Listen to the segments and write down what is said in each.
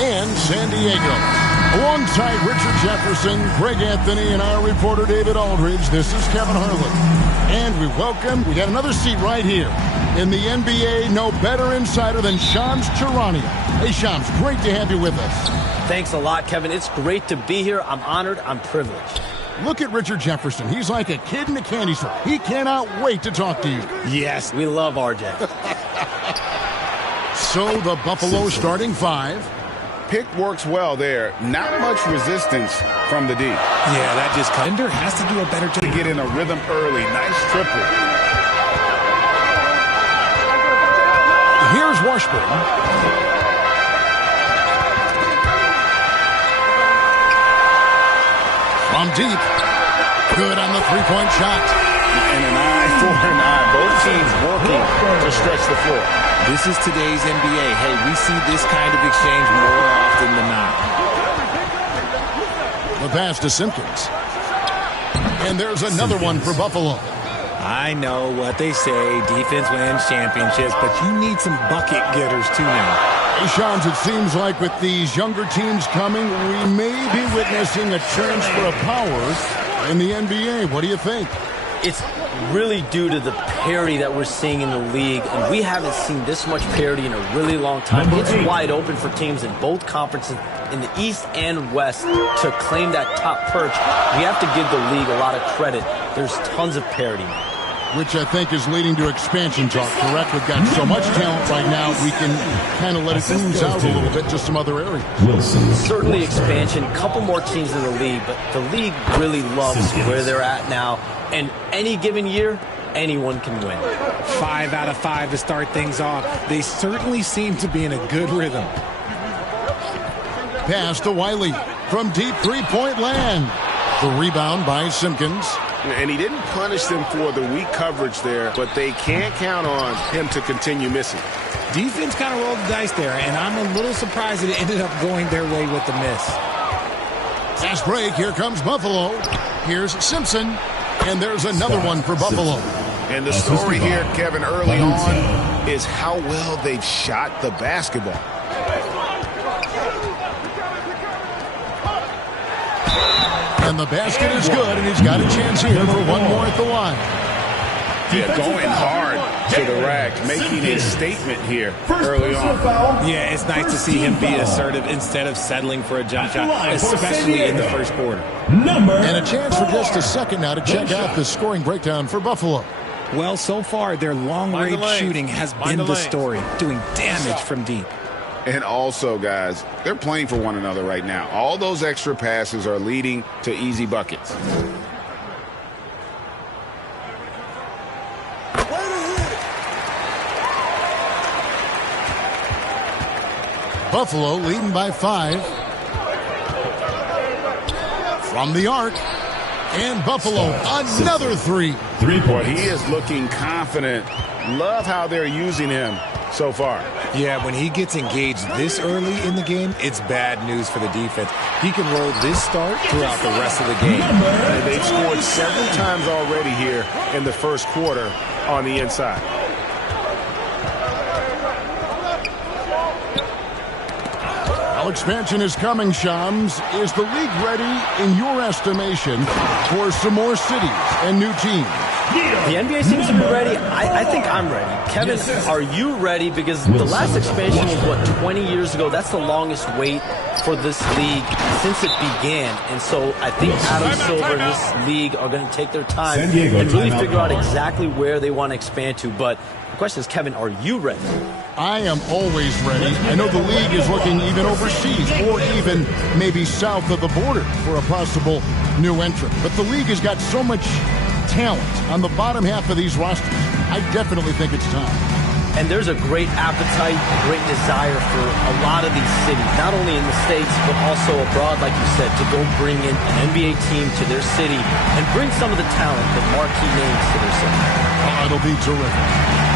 and San Diego. Alongside Richard Jefferson, Greg Anthony, and our reporter David Aldridge, this is Kevin Harlan. And we got another seat right here in the NBA. No better insider than Shams Charania. Hey, Shams, great to have you with us. Thanks a lot, Kevin. It's great to be here. I'm honored. I'm privileged. Look at Richard Jefferson. He's like a kid in a candy store. He cannot wait to talk to you. Yes, we love RJ. So the Buffalo starting five. Pick works well there. Not much resistance from the D. Yeah, that just Bender has to do a better job to get in a rhythm early. Nice triple. Here's Washburn. From deep. Good on the three-point shot. And an eye for an eye. Both teams working to stretch the floor. This is today's NBA. Hey, we see this kind of exchange more often than not. The pass to Simpkins. And there's another one for Buffalo. I know what they say, defense wins championships, but you need some bucket getters too now. Hey, Shams, it seems like with these younger teams coming, we may be witnessing a transfer of power in the NBA. What do you think? It's really due to the parity that we're seeing in the league, and we haven't seen this much parity in a really long time. It's wide open for teams in both conferences, in the East and West, to claim that top perch. We have to give the league a lot of credit. There's tons of parity now. Which I think is leading to expansion talk, correct? We've got so much talent right now, we can kind of let it ooze out a little bit to some other areas. Certainly expansion, a couple more teams in the league, but the league really loves where they're at now. And any given year, anyone can win. 5 out of 5 to start things off. They certainly seem to be in a good rhythm. Pass to Wiley from deep three-point land. The rebound by Simpkins. And he didn't punish them for the weak coverage there, but they can't count on him to continue missing. Defense kind of rolled the dice there, and I'm a little surprised that it ended up going their way with the miss. Fast break. Here comes Buffalo. Here's Simpson. And there's another one for Buffalo. And the story here, Kevin, early on is how well they've shot the basketball. And the basket is good, and he's got a chance here for one more at the line. Yeah, going hard to the rack, making a statement here early on. Yeah, it's nice to see him be assertive instead of settling for a jump shot, especially in the first quarter. And a chance for just a second now to check out the scoring breakdown for Buffalo. Well, so far, their long-range shooting has been the story, doing damage from deep. And also, guys, they're playing for one another right now. All those extra passes are leading to easy buckets. Buffalo leading by 5. From the arc. And Buffalo, another three. Boy, he is looking confident. Love how they're using him so far. Yeah, when he gets engaged this early in the game, it's bad news for the defense. He can roll this start throughout the rest of the game. And they've scored 7 times already here in the first quarter on the inside. Well, expansion is coming, Shams. Is the league ready, in your estimation, for some more cities and new teams? The NBA seems to be ready. I think I'm ready. Kevin, are you ready? Because the last expansion was, 20 years ago? That's the longest wait for this league since it began. And so I think Adam Silver and this league are going to take their time and really figure out exactly where they want to expand to. But the question is, Kevin, are you ready? I am always ready. I know the league is looking even overseas or even maybe south of the border for a possible new entrant. But the league has got so much talent on the bottom half of these rosters. I definitely think it's time. And there's a great appetite, great desire for a lot of these cities, not only in the States, but also abroad, like you said, to go bring in an NBA team to their city and bring some of the talent, the marquee names to their city. Oh, it'll be terrific.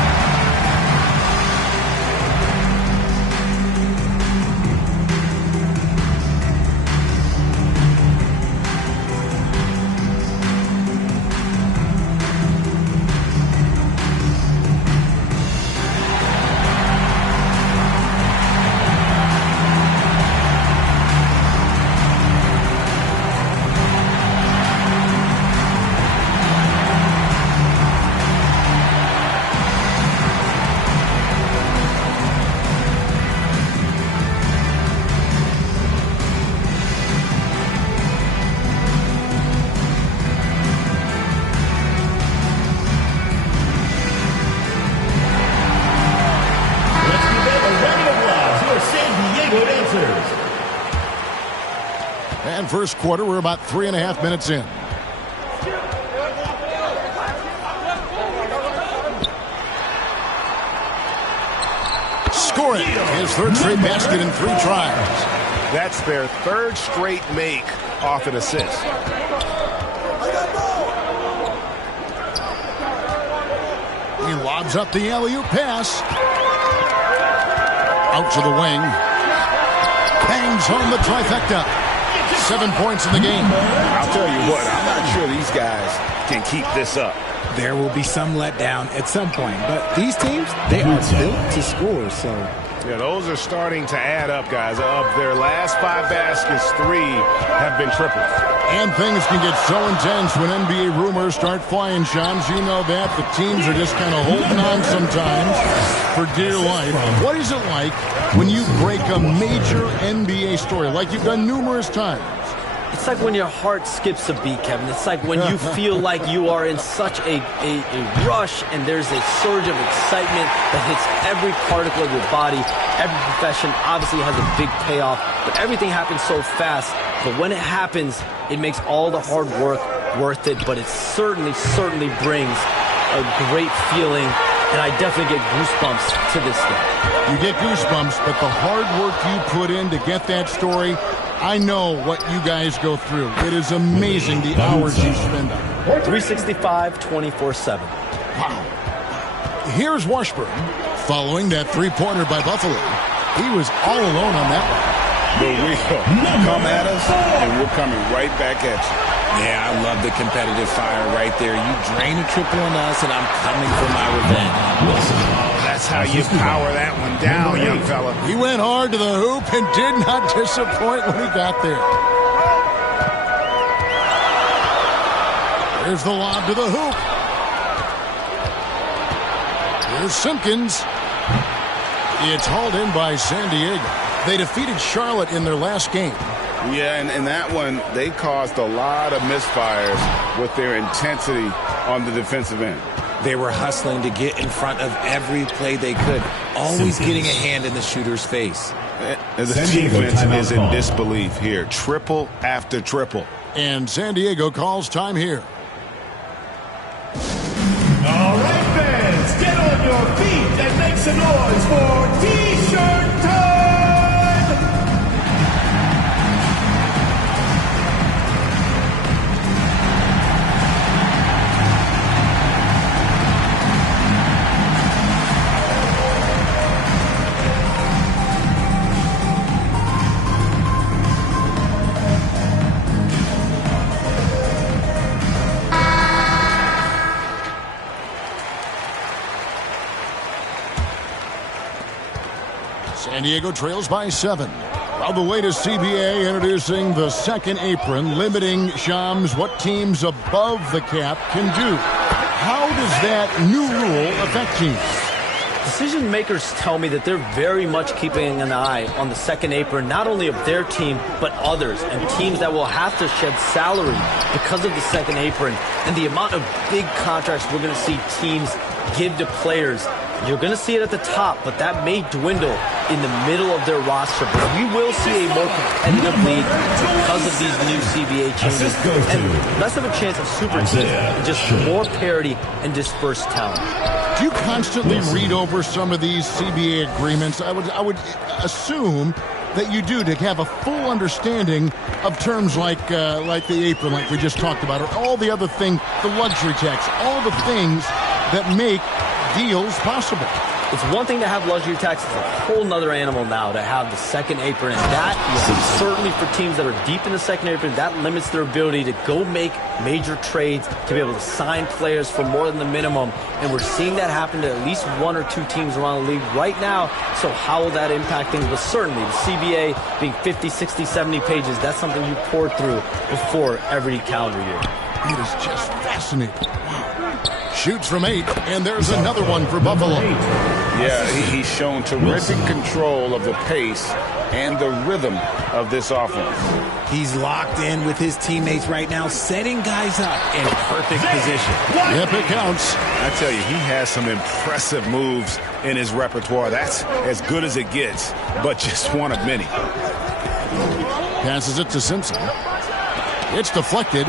And first quarter, we're about 3.5 minutes in. Scoring his third straight basket in 3 tries. That's their third straight make off an assist. He lobs up the alley-oop pass. Out to the wing. Bangs home the trifecta. 7 points in the game. I'll tell you what, I'm not sure these guys can keep this up. There will be some letdown at some point, but these teams, they are built to score, so... Yeah, those are starting to add up, guys. Of their last 5 baskets, 3 have been triples. And things can get so intense when NBA rumors start flying, Shams. You know that. The teams are just kind of holding on sometimes for dear life. What is it like when you break a major NBA story, like you've done numerous times? It's like when your heart skips a beat, Kevin. It's like when you feel like you are in such a rush and there's a surge of excitement that hits every particle of your body. Every profession obviously has a big payoff, but everything happens so fast. But when it happens, it makes all the hard work worth it, but it certainly brings a great feeling, and I definitely get goosebumps to this day. You get goosebumps, but the hard work you put in to get that story, I know what you guys go through. It is amazing the hours you spend on it. 365, 24/7. Wow. Here's Washburn following that three-pointer by Buffalo. He was all alone on that one. But we'll come at us, and we're coming right back at you. Yeah, I love the competitive fire right there. You drain a triple on us, and I'm coming for my revenge. That's how you power that one down, young fella. He went hard to the hoop and did not disappoint when he got there. There's the lob to the hoop. Here's Simpkins. It's hauled in by San Diego. They defeated Charlotte in their last game. Yeah, and that one, they caused a lot of misfires with their intensity on the defensive end. They were hustling to get in front of every play they could, always getting a hand in the shooter's face. The defense is in disbelief here. Triple after triple. And San Diego calls time here. All right, fans, get on your feet and make some noise for T-shirt time! San Diego trails by 7. Well, the latest CBA introducing the second apron, limiting, Shams, what teams above the cap can do. How does that new rule affect teams? Decision makers tell me that they're very much keeping an eye on the second apron, not only of their team, but others, and teams that will have to shed salary because of the second apron and the amount of big contracts we're going to see teams give to players. You're going to see it at the top, but that may dwindle in the middle of their roster. But we will see a more competitive league because of these new CBA changes and less of a chance of super teams and just more parity and dispersed talent. Do you constantly read over some of these CBA agreements? I would assume that you do, to have a full understanding of terms like the apron, like we just talked about, or all the other things, the luxury tax, all the things that make deals possible. It's one thing to have luxury tax. It's a whole nother animal now to have the second apron. And that, certainly for teams that are deep in the second apron, that limits their ability to go make major trades, to be able to sign players for more than the minimum. And we're seeing that happen to at least 1 or 2 teams around the league right now. So how will that impact things? But certainly the CBA being 50, 60, 70 pages, that's something you pour through before every calendar year. It is just fascinating. Wow. Shoots from 8, and there's another one for Buffalo. Yeah, he's shown terrific control of the pace and the rhythm of this offense. He's locked in with his teammates right now, setting guys up in perfect position. Yep, it counts. I tell you, he has some impressive moves in his repertoire. That's as good as it gets, but just one of many. Passes it to Simpson. It's deflected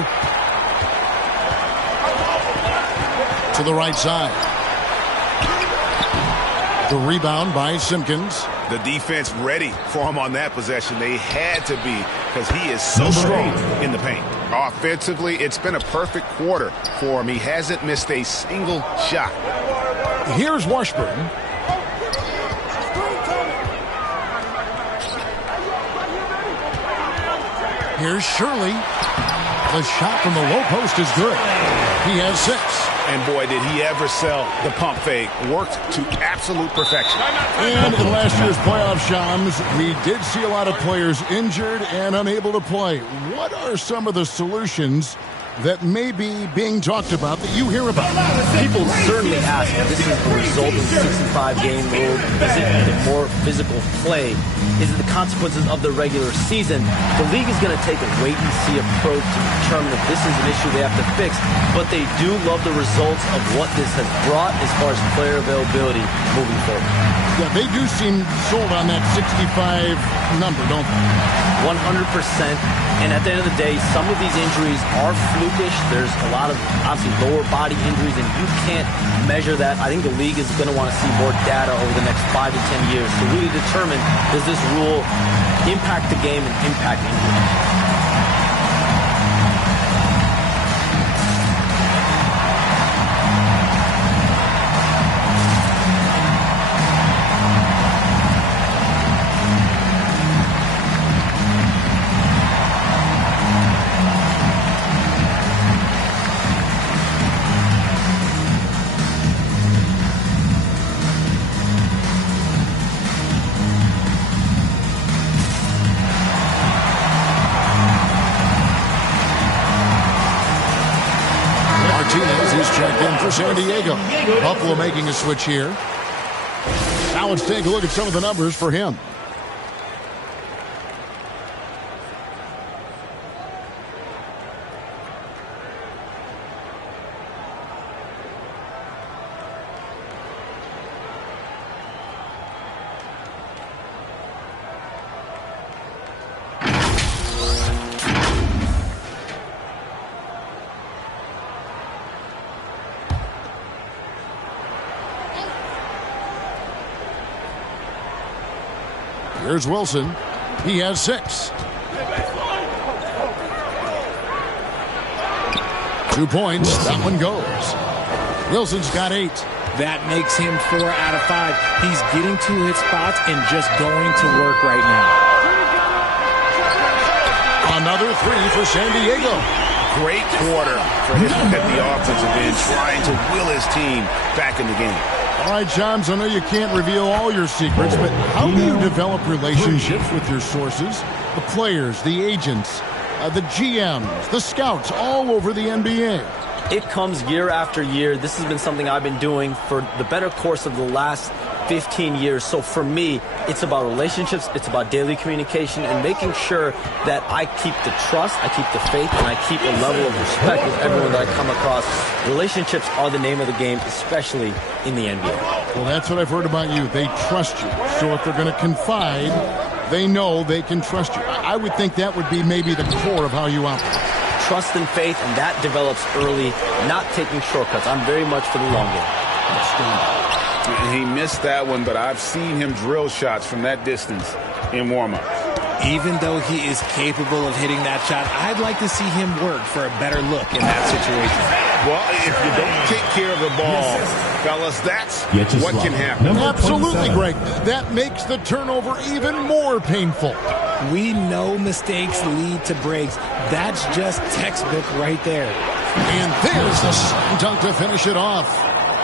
to the right side. The rebound by Simpkins. The defense ready for him on that possession. They had to be, because he is so strong in the paint. Offensively, it's been a perfect quarter for him. He hasn't missed a single shot. Here's Washburn. Here's Shirley. The shot from the low post is good. He has 6. And boy, did he ever sell the pump fake. Worked to absolute perfection. And in last year's playoff, Shams, we did see a lot of players injured and unable to play. What are some of the solutions that may be being talked about that you hear about? People certainly ask if this is the result of the 65-game rule. Is it the more physical play? Is it the consequences of the regular season? The league is going to take a wait-and-see approach to determine if this is an issue they have to fix, but they do love the results of what this has brought as far as player availability moving forward. Yeah, they do seem sold on that 65 number, don't they? 100%. And at the end of the day, some of these injuries are flukish. There's a lot of, obviously, lower body injuries, and you can't measure that. I think the league is going to want to see more data over the next 5 to 10 years to really determine, does this rule impact the game and impact injuries? San Diego. Buffalo making a switch here. Now let's take a look at some of the numbers for him. Here's Wilson. He has 6. 2 points. That one goes. Wilson's got 8. That makes him 4 out of 5. He's getting to his spots and just going to work right now. Another 3 for San Diego. Great quarter for him at the offensive end, trying to will his team back in the game. All right, Shams, I know you can't reveal all your secrets, but how do you develop relationships with your sources, the players, the agents, the GMs, the scouts all over the NBA? It comes year after year. This has been something I've been doing for the better course of the last 15 years. So for me, it's about relationships, it's about daily communication, and making sure that I keep the trust, I keep the faith, and I keep a level of respect with everyone that I come across. Relationships are the name of the game, especially in the NBA. Well, that's what I've heard about you. They trust you. So if they're going to confide, they know they can trust you. I would think that would be maybe the core of how you operate. Trust and faith, and that develops early, not taking shortcuts. I'm very much for the long game. He missed that one, but I've seen him drill shots from that distance in warm-ups. Even though he is capable of hitting that shot, I'd like to see him work for a better look in that situation. Well, if you don't take care of the ball, fellas, that's what can happen. Absolutely, Greg. That makes the turnover even more painful. We know mistakes lead to breaks. That's just textbook right there. And there's the slam dunk to finish it off.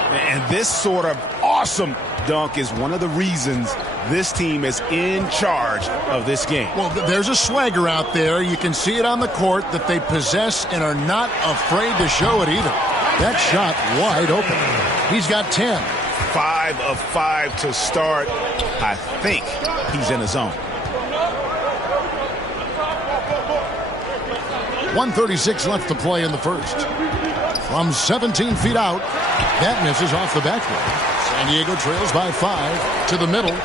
And this sort of awesome dunk is one of the reasons this team is in charge of this game. Well, there's a swagger out there. You can see it on the court that they possess and are not afraid to show it either. That shot wide open. He's got 10. 5 of 5 to start. I think he's in the zone. 1:36 left to play in the first. From 17 feet out, that misses off the backboard. San Diego trails by 5 to the middle.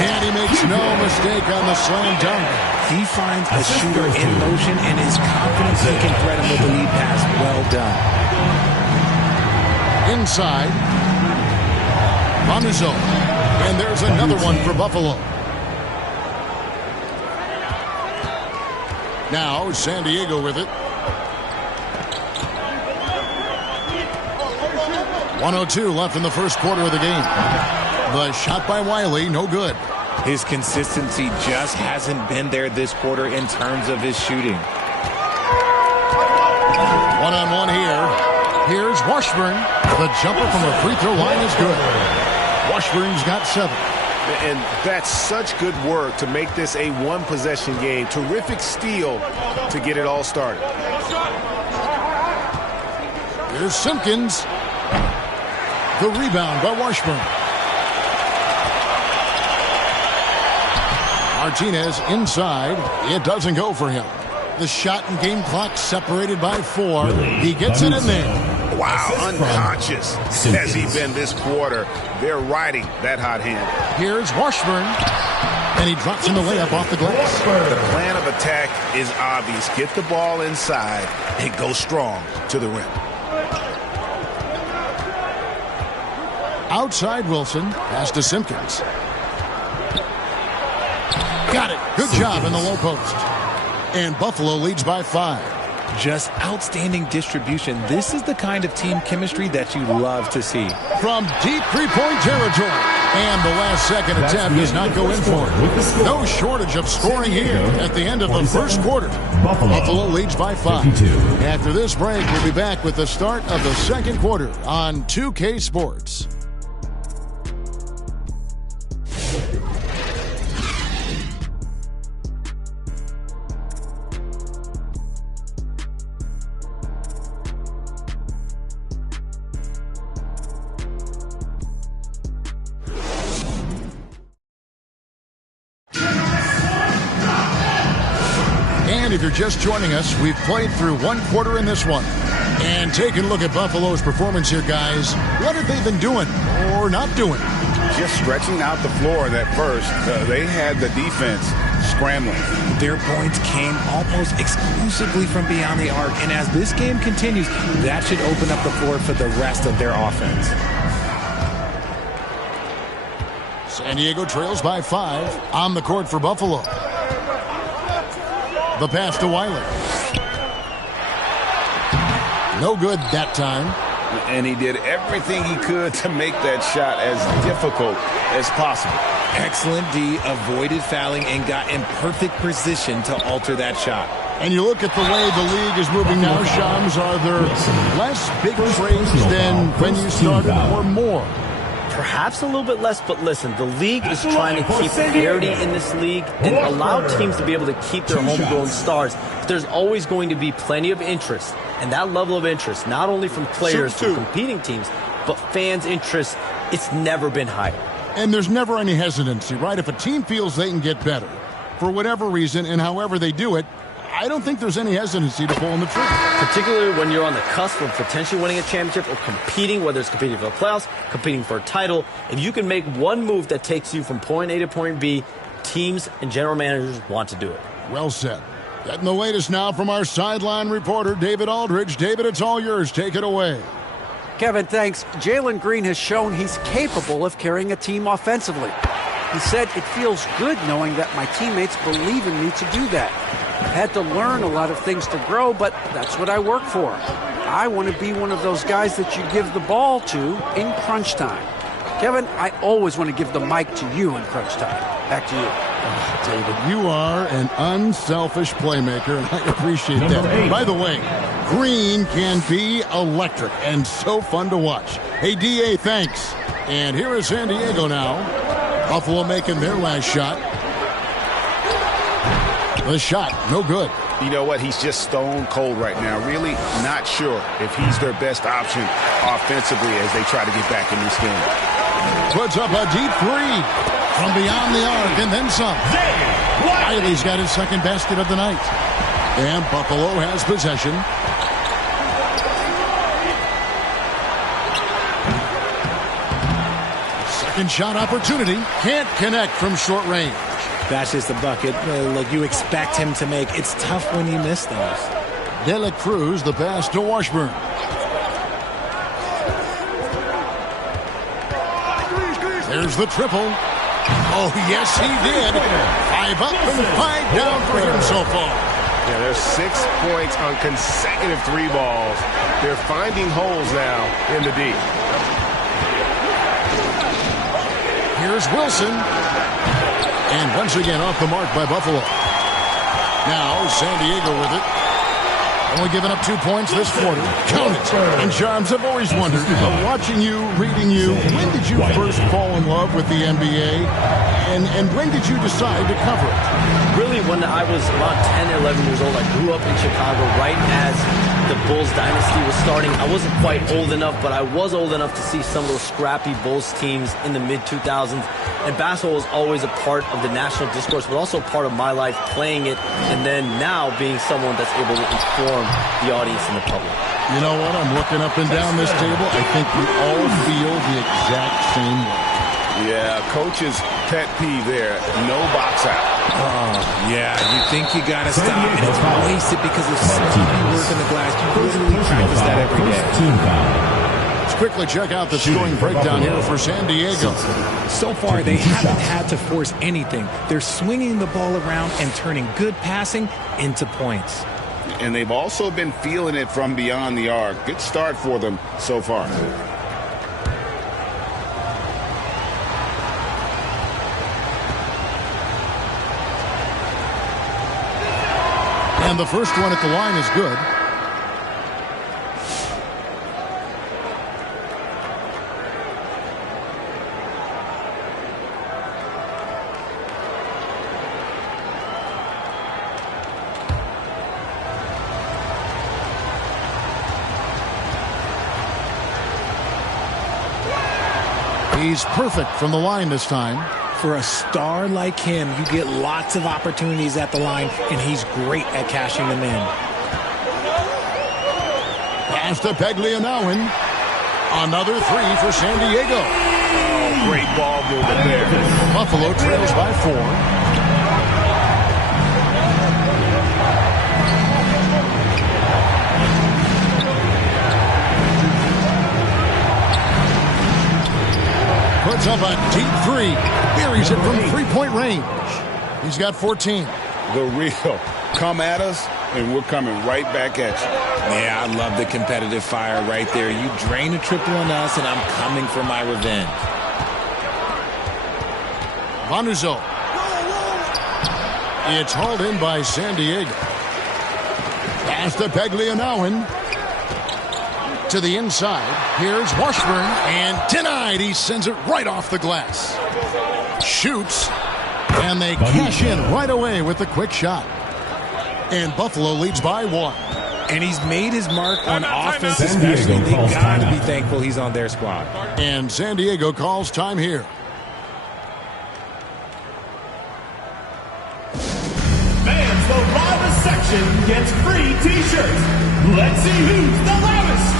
And he makes no mistake on the slam dunk. He finds a shooter in motion and is confident he can thread him with the lead pass. Well done. Inside. On his own. And there's another one for Buffalo. Now San Diego with it. 1:02 left in the first quarter of the game. The shot by Wiley, no good. His consistency just hasn't been there this quarter in terms of his shooting. One-on-one here. Here's Washburn. The jumper from the free throw line is good. Washburn's got 7. And that's such good work to make this a one-possession game. Terrific steal to get it all started. Here's Simpkins. The rebound by Washburn. Martinez inside. It doesn't go for him. The shot and game clock separated by 4. He gets it in there. Wow, unconscious has he been this quarter. They're riding that hot hand. Here's Washburn. And he drops in the layup off the glass. The plan of attack is obvious. Get the ball inside and go strong to the rim. Outside Wilson. Pass to Simpkins. Got it. Good job in the low post. And Buffalo leads by 5. Just outstanding distribution. This is the kind of team chemistry that you love to see. From deep three-point territory. And the last second attempt does not go in for it. No shortage of scoring here at the end of the first quarter. Buffalo leads by 5. After this break, we'll be back with the start of the second quarter on 2K Sports. If you're just joining us, we've played through one quarter in this one. And take a look at Buffalo's performance here, guys. What have they been doing or not doing? Just stretching out the floor that first. They had the defense scrambling. Their points came almost exclusively from beyond the arc. And as this game continues, that should open up the floor for the rest of their offense. San Diego trails by 5 on the court for Buffalo. The pass to Wiley. No good that time. And he did everything he could to make that shot as difficult as possible. Excellent D, avoided fouling and got in perfect position to alter that shot. And you look at the way the league is moving now, Shams, are there less big trades than when you started or more? Perhaps a little bit less, but listen, the league is trying to keep parity in this league and allow teams to be able to keep their homegrown stars. But there's always going to be plenty of interest, and that level of interest, not only from players from competing teams, but fans' interest, it's never been higher. And there's never any hesitancy, right? If a team feels they can get better, for whatever reason and however they do it, I don't think there's any hesitancy to pull in the trigger. Particularly when you're on the cusp of potentially winning a championship or competing, whether it's competing for the playoffs, competing for a title. If you can make one move that takes you from point A to point B, teams and general managers want to do it. Well said. Getting the latest now from our sideline reporter, David Aldridge. David, it's all yours. Take it away. Kevin, thanks. Jalen Green has shown he's capable of carrying a team offensively. He said, "It feels good knowing that my teammates believe in me to do that. I've had to learn a lot of things to grow, but that's what I work for. I want to be one of those guys that you give the ball to in crunch time." Kevin, I always want to give the mic to you in crunch time. Back to you. David, you are an unselfish playmaker, and I appreciate that. By the way, Green can be electric and so fun to watch. Hey, D.A., thanks. And here is San Diego now. Buffalo making their last shot. The shot, no good. You know what? He's just stone cold right now. Really not sure if he's their best option offensively as they try to get back in this game. Puts up a deep three from beyond the arc and then some. Wiley's got his second basket of the night. And Buffalo has possession. Second shot opportunity. Can't connect from short range. That's just a bucket like you expect him to make. It's tough when you miss those. De La Cruz, the pass to Washburn. There's the triple. Oh, yes, he did. 5 up and 5 down for him so far. Yeah, there's 6 points on consecutive 3 balls. They're finding holes now in the D. Here's Wilson. And once again off the mark by Buffalo. Now San Diego with it. Only giving up 2 points this quarter. Count it. And Johns, I've always wondered, watching you, reading you, when did you first fall in love with the NBA? And when did you decide to cover it? Really, when I was around 10 or 11 years old, I grew up in Chicago right as the Bulls dynasty was starting. I wasn't quite old enough, but I was old enough to see some of those scrappy Bulls teams in the mid-2000s. And basketball was always a part of the national discourse, but also part of my life playing it, and then now being someone that's able to inform the audience and the public. You know what? I'm looking up and down this table. I think we all feel the exact same way. Yeah, coach's pet peeve there. No box out. Oh, yeah. You think you got to stop, and it's wasted because of sloppy work in the glass. You literally practice that every day. Let's quickly check out the scoring breakdown here for San Diego. So far, they haven't had to force anything. They're swinging the ball around and turning good passing into points. And they've also been feeling it from beyond the arc. Good start for them so far. And the first one at the line is good. He's perfect from the line this time. For a star like him, you get lots of opportunities at the line, and he's great at cashing them in. Pass to Peglianowen. Another three for San Diego. Oh, great ball movement there. Buffalo trails by 4. Puts up a deep three. Buries it from three-point range. He's got 14. The real. Come at us, and we're coming right back at you. Yeah, I love the competitive fire right there. You drain a triple on us, and I'm coming for my revenge. Vanuzo. It's hauled in by San Diego. Pass to Peglianowen. To the inside. Here's Washburn. And denied. He sends it right off the glass. Shoots. And they cash in right away with the quick shot. And Buffalo leads by 1. And he's made his mark on offense especially. They got to be thankful he's on their squad. And San Diego calls time here. Fans, the loudest section gets free t-shirts. Let's see who's the loudest.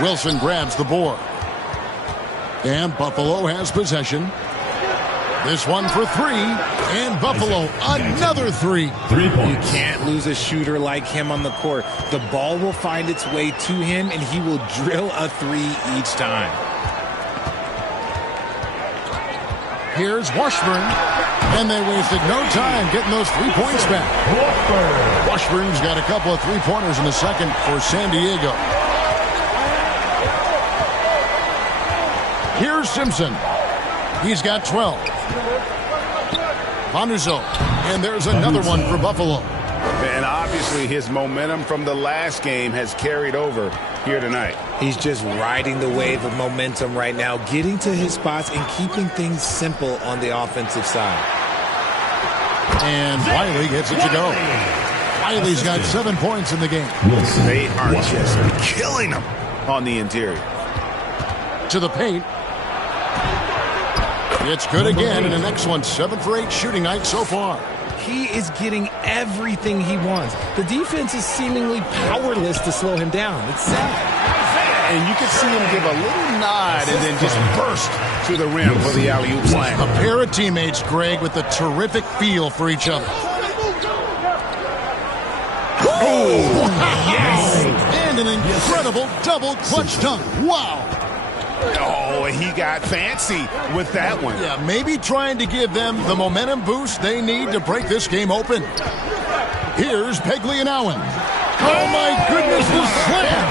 Wilson grabs the board. And Buffalo has possession. This one for three. And Buffalo, another three. 3 points. You can't lose a shooter like him on the court. The ball will find its way to him, and he will drill a three each time. Here's Washburn. And they wasted no time getting those 3 points back. Washburn's got a couple of three-pointers in the second for San Diego. Here's Simpson. He's got 12. Vanuso. And there's another one for Buffalo. And obviously his momentum from the last game has carried over here tonight. He's just riding the wave of momentum right now, getting to his spots and keeping things simple on the offensive side. And Wiley gets it to go. Wiley's got 7 points in the game. They are just killing him on the interior. To the paint. It's good again, and the next one, 7 for 8 shooting night so far. He is getting everything he wants. The defense is seemingly powerless to slow him down. It's sad. And you can see him give a little nod and then just burst to the rim for the alley-oop slam. A pair of teammates, Greg, with a terrific feel for each other. Oh, yes! And an incredible double clutch dunk. Wow! Oh, he got fancy with that one. Yeah, maybe trying to give them the momentum boost they need to break this game open. Here's Peglianowen. Oh, my goodness, the slam!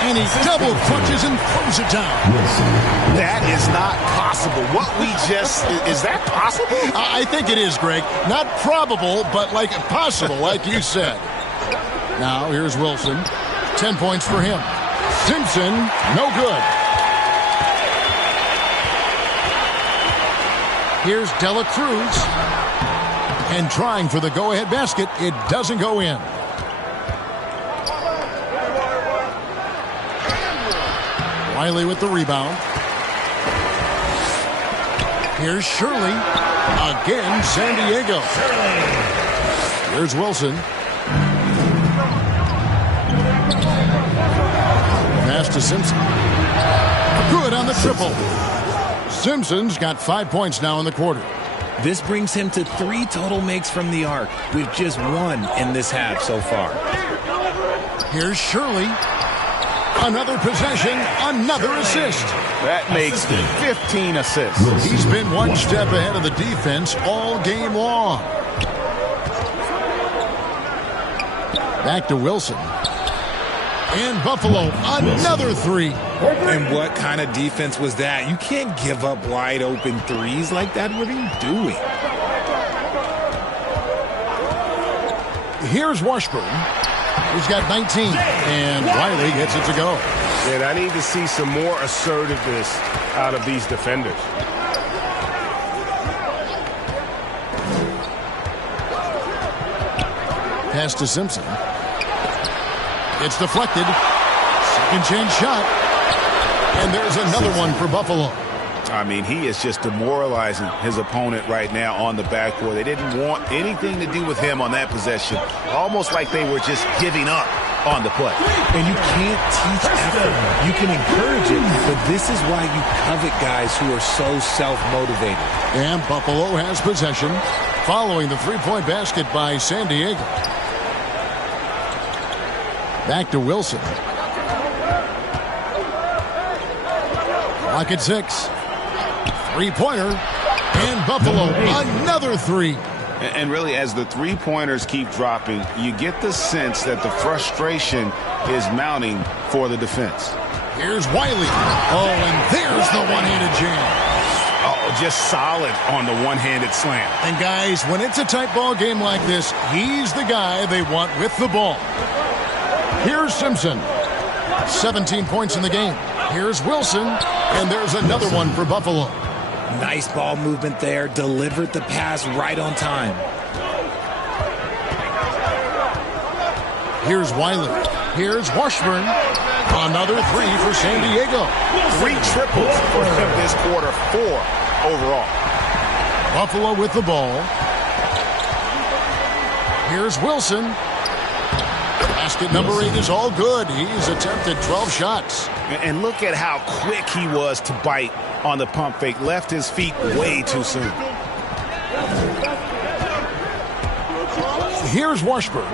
And he double clutches and throws it down. That is not possible. What we just... Is that possible? I think it is, Greg. Not probable, but like possible, like you said. Now, here's Wilson. 10 points for him. Simpson, no good. Here's Dela Cruz. And trying for the go-ahead basket, it doesn't go in. Wiley with the rebound. Here's Shirley. Again, San Diego. Here's Wilson. Pass to Simpson. Good on the triple. Simpson's got 5 points now in the quarter. This brings him to 3 total makes from the arc, with just 1 in this half so far. Here's Shirley. Another possession, another assist. That makes 15 assists. He's been one step ahead of the defense all game long. Back to Wilson. And Buffalo, another 3. And what kind of defense was that? You can't give up wide open threes like that. What are you doing? Here's Washburn. He's got 19. And Wiley gets it to go. And I need to see some more assertiveness out of these defenders. Pass to Simpson. It's deflected. Second chance shot. And there's another one for Buffalo. I mean, he is just demoralizing his opponent right now on the backcourt. They didn't want anything to do with him on that possession. Almost like they were just giving up on the play. And you can't teach effort. You can encourage it, but this is why you covet guys who are so self-motivated. And Buffalo has possession following the three-point basket by San Diego. Back to Wilson. Clock at 6. Three-pointer. And Buffalo, another 3. And really, as the three-pointers keep dropping, you get the sense that the frustration is mounting for the defense. Here's Wiley. Oh, and there's the one-handed jam. Oh, just solid on the one-handed slam. And guys, when it's a tight ball game like this, he's the guy they want with the ball. Here's Simpson. 17 points in the game. Here's Wilson. And there's another one for Buffalo. Nice ball movement there. Delivered the pass right on time. Here's Wiley. Here's Washburn. Another 3 for San Diego. 3 triples for him this quarter. 4 overall. Buffalo with the ball. Here's Wilson. Basket number 8 is all good. He's attempted 12 shots. And look at how quick he was to bite on the pump fake. Left his feet way too soon. Here's Washburn.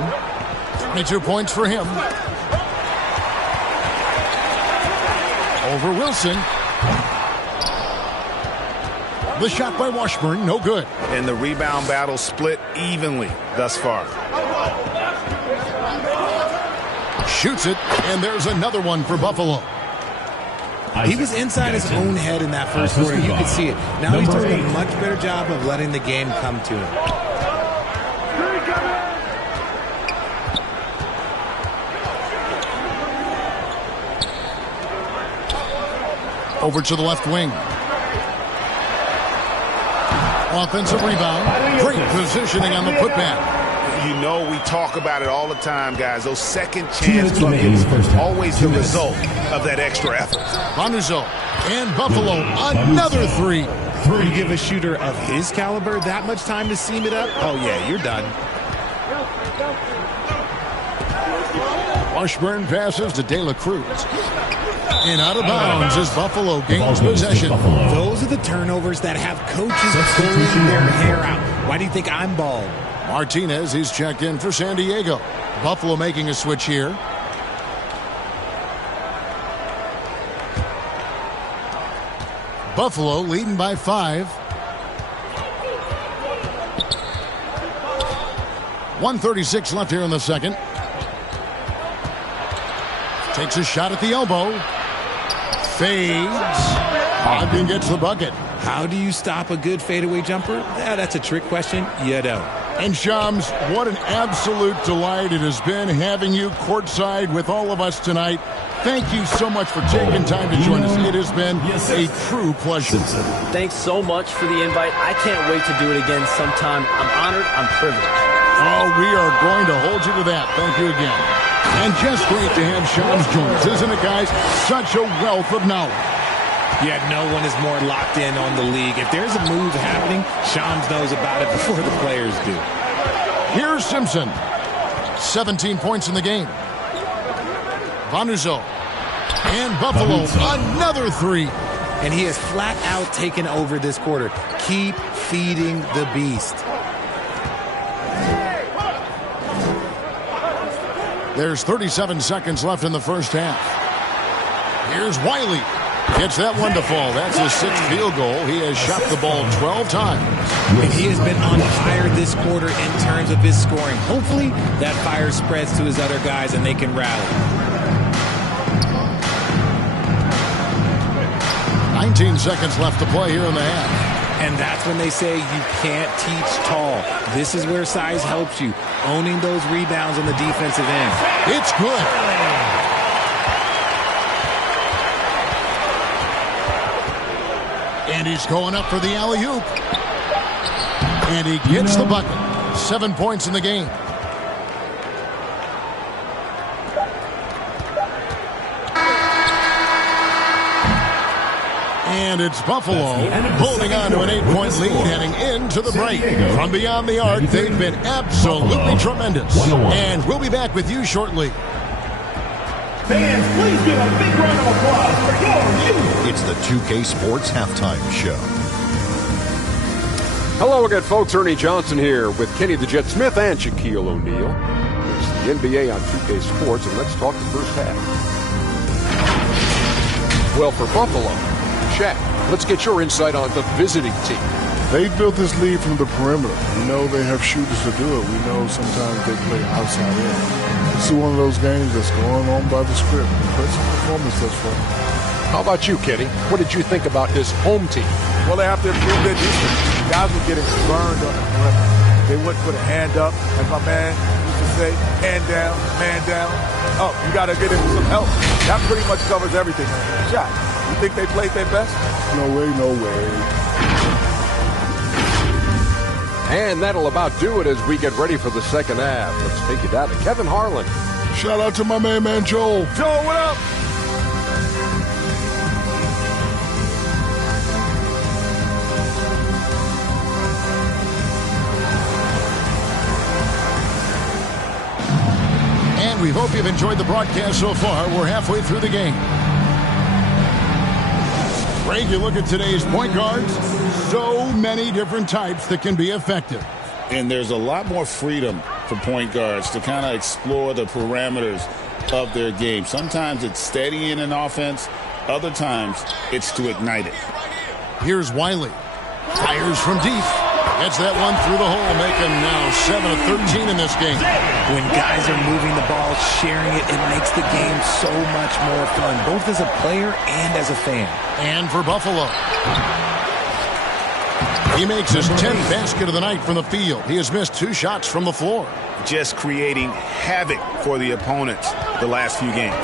22 points for him. Over Wilson. The shot by Washburn, no good. And the rebound battle split evenly thus far. Shoots it, and there's another one for Buffalo. He was inside his own head in that first quarter. You could see it. Now he's doing a much better job of letting the game come to him. Over to the left wing. Offensive rebound. Great positioning on the putback. You know we talk about it all the time, guys. Those second chance buckets always the result of that extra effort. Vanuzo and Buffalo, another three. You give a shooter of his caliber that much time to seam it up? Oh, yeah, you're done. Washburn passes to De La Cruz. And out of bounds as Buffalo gains possession. Those are the turnovers that have coaches pulling their hair out. Why do you think I'm bald? Martinez, he's checked in for San Diego. Buffalo making a switch here. Buffalo leading by 5. 1:36 left here in the second. Takes a shot at the elbow. Fades. Ogden gets the bucket. How do you stop a good fadeaway jumper? Yeah, that's a trick question. You don't. And Shams, what an absolute delight it has been having you courtside with all of us tonight. Thank you so much for taking time to join us. It has been a true pleasure. Thanks so much for the invite. I can't wait to do it again sometime. I'm honored. I'm privileged. Oh, we are going to hold you to that. Thank you again. And just great to have Shams join us, isn't it, guys? Such a wealth of knowledge. Yeah, no one is more locked in on the league. If there's a move happening, Shams knows about it before the players do. Here's Simpson. 17 points in the game. Vanuzo. And Buffalo, another three. And he has flat out taken over this quarter. Keep feeding the beast. There's 37 seconds left in the first half. Here's Wiley. Gets that one to fall. That's his 6th field goal. He has shot the ball 12 times. And he has been on fire this quarter in terms of his scoring. Hopefully that fire spreads to his other guys and they can rally. 19 seconds left to play here in the half. And that's when they say you can't teach tall. This is where size helps you. Owning those rebounds on the defensive end. It's good. And he's going up for the alley-oop. And he gets the bucket. 7 points in the game. And it's Buffalo holding on to an 8-point lead heading into the break. From beyond the arc, they've been absolutely tremendous. And we'll be back with you shortly. Fans, please give a big round of applause for your youth. It's the 2K Sports Halftime Show. Hello again, folks. Ernie Johnson here with Kenny the Jet Smith and Shaquille O'Neal. It's the NBA on 2K Sports, and let's talk the first half. Well, for Buffalo, Shaq, let's get your insight on the visiting team. They built this lead from the perimeter. We know they have shooters to do it. We know sometimes they play outside in. This is one of those games that's going on by the script. Impressive performance thus far. How about you, Kenny? What did you think about his home team? Well, they have to improve their defense. Guys were getting burned on the perimeter. They wouldn't put a hand up, as my man used to say, hand down, man down. Oh, you got to get him some help. That pretty much covers everything. Shot. You think they played their best? No way, no way. And that'll about do it as we get ready for the second half. Let's take you down to Kevin Harlan. Shout out to my man Joel. Joel, what up? We hope you've enjoyed the broadcast so far. We're halfway through the game. Greg, you look at today's point guards, so many different types that can be effective. And there's a lot more freedom for point guards to kind of explore the parameters of their game. Sometimes it's steadying an offense. Other times it's to ignite it. Here's Wiley. Fires from deep. Gets that one through the hole, making now 7 of 13 in this game. When guys are moving the ball, sharing it, it makes the game so much more fun, both as a player and as a fan. And for Buffalo, he makes his 10th basket of the night from the field. He has missed 2 shots from the floor. Just creating havoc for the opponents the last few games.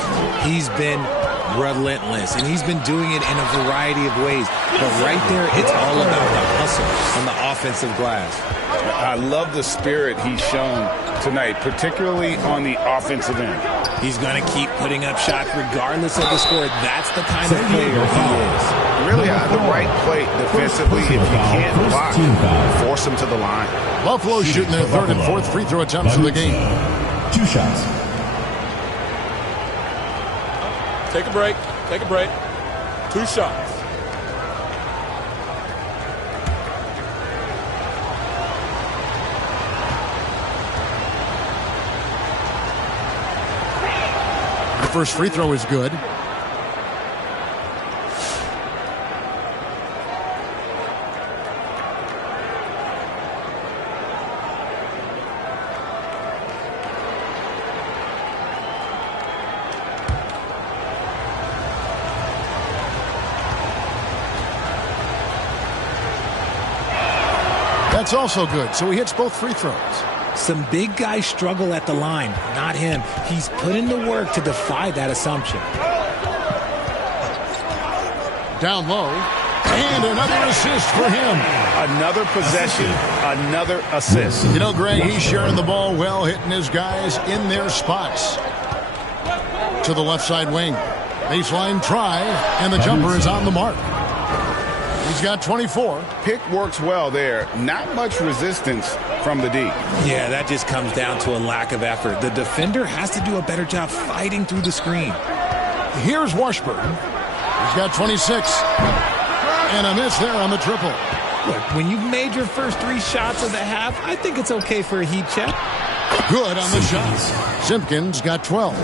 He's been relentless, and he's been doing it in a variety of ways. But right there, it's all about the hustle on the offensive glass. I love the spirit he's shown tonight, particularly on the offensive end. He's going to keep putting up shots regardless of the score. That's the kind of player he is. Really the right play defensively. If you can't block, force him to the line. Buffalo shooting their 3rd and 4th free throw attempts of the game. 2 shots. Take a break. Take a break. 2 shots. The first free throw is good. That's also good, so he hits both free throws. Some big guys struggle at the line, not him. He's put in the work to defy that assumption. Down low, and another assist for him. Another possession, another assist. You know, Greg, he's sharing the ball well, hitting his guys in their spots. To the left side wing. Baseline try, and the jumper is on the mark. He's got 24. Pick works well there. Not much resistance from the D. Yeah, that just comes down to a lack of effort. The defender has to do a better job fighting through the screen. Here's Washburn. He's got 26. And a miss there on the triple. Look, when you've made your first 3 shots of the half, I think it's okay for a heat check. Good on the shots. Simpkins got 12.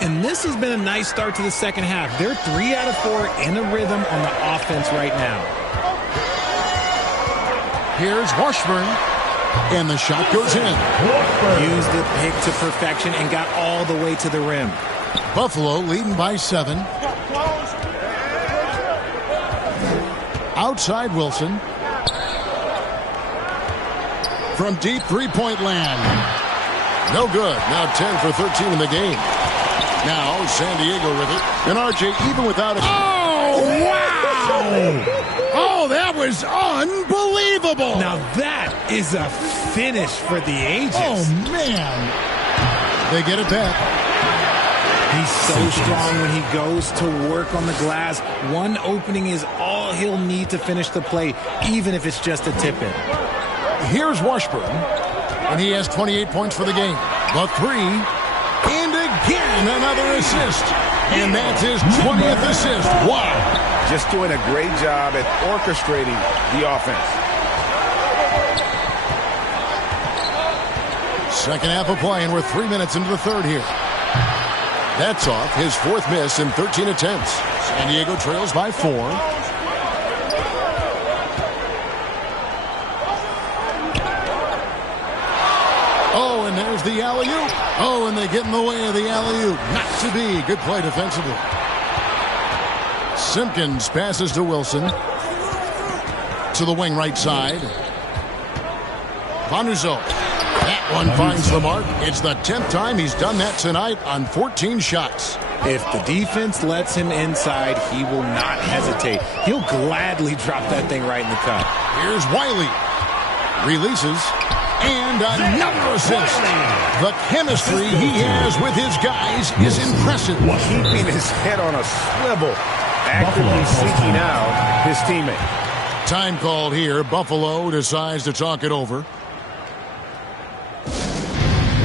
And this has been a nice start to the second half. They're 3 out of 4 in a rhythm on the offense right now. Here's Washburn. And the shot goes in. Used the pick to perfection and got all the way to the rim. Buffalo leading by 7. Outside Wilson. From deep three-point land. No good. Now 10 for 13 in the game. Now San Diego with it. And RJ even without it. Oh, wow! Oh, that was unbelievable! Now that is a finish for the ages. Oh, man. They get it back. He's so strong when he goes to work on the glass. One opening is all he'll need to finish the play, even if it's just a tip-in. Here's Washburn, and he has 28 points for the game. The 3, and again another assist. And that's his 20th assist. Wow. Just doing a great job at orchestrating the offense. Second half of play, and we're 3 minutes into the third here. That's off his 4th miss in 13 attempts. San Diego trails by 4. Oh, and there's the alley-oop. Oh, and they get in the way of the alley-oop. Not to be. Good play defensively. Simpkins passes to Wilson. To the wing right side. Vanuzo. That one finds the mark. It's the 10th time he's done that tonight on 14 shots. If the defense lets him inside, he will not hesitate. He'll gladly drop that thing right in the cup. Here's Wiley. Releases. And another assist. The chemistry he has with his guys is impressive. Keeping his head on a swivel. Actively seeking out his teammate. Time called here. Buffalo decides to talk it over.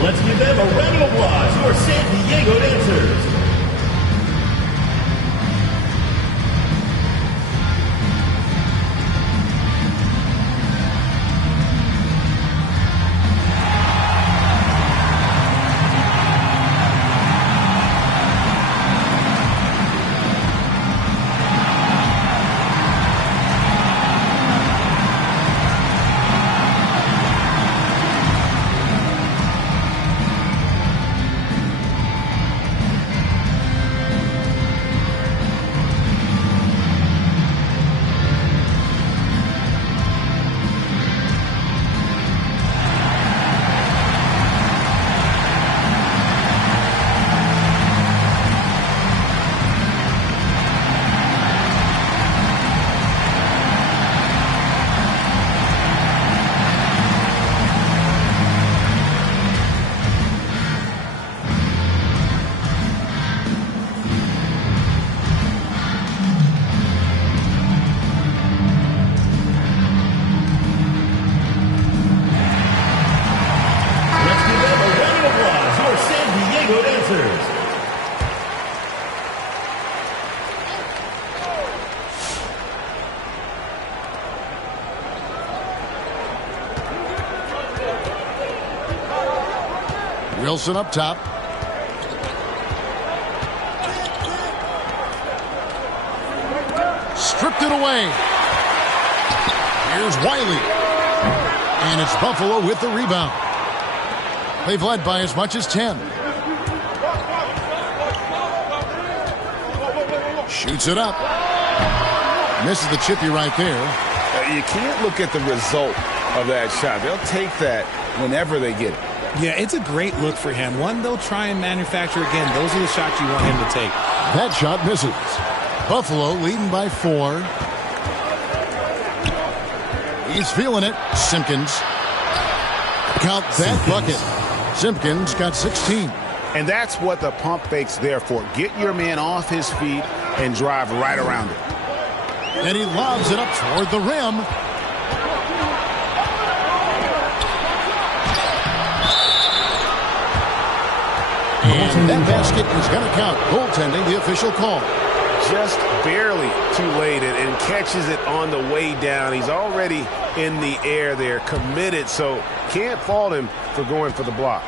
Let's give them a round of applause, your San Diego dancers. Wilson up top. Stripped it away. Here's Wiley. And it's Buffalo with the rebound. They've led by as much as 10. Shoots it up. Misses the chippy right there. You can't look at the result of that shot. They'll take that whenever they get it. Yeah, it's a great look for him. One, they'll try and manufacture again. Those are the shots you want him to take. That shot misses. Buffalo leading by 4. He's feeling it. Simpkins. Count that bucket. Simpkins got 16. And that's what the pump fake's there for. Get your man off his feet and drive right around it. And he lobs it up toward the rim. And that basket is going to count. Goaltending, the official call. Just barely too late and catches it on the way down. He's already in the air there, committed, so can't fault him for going for the block.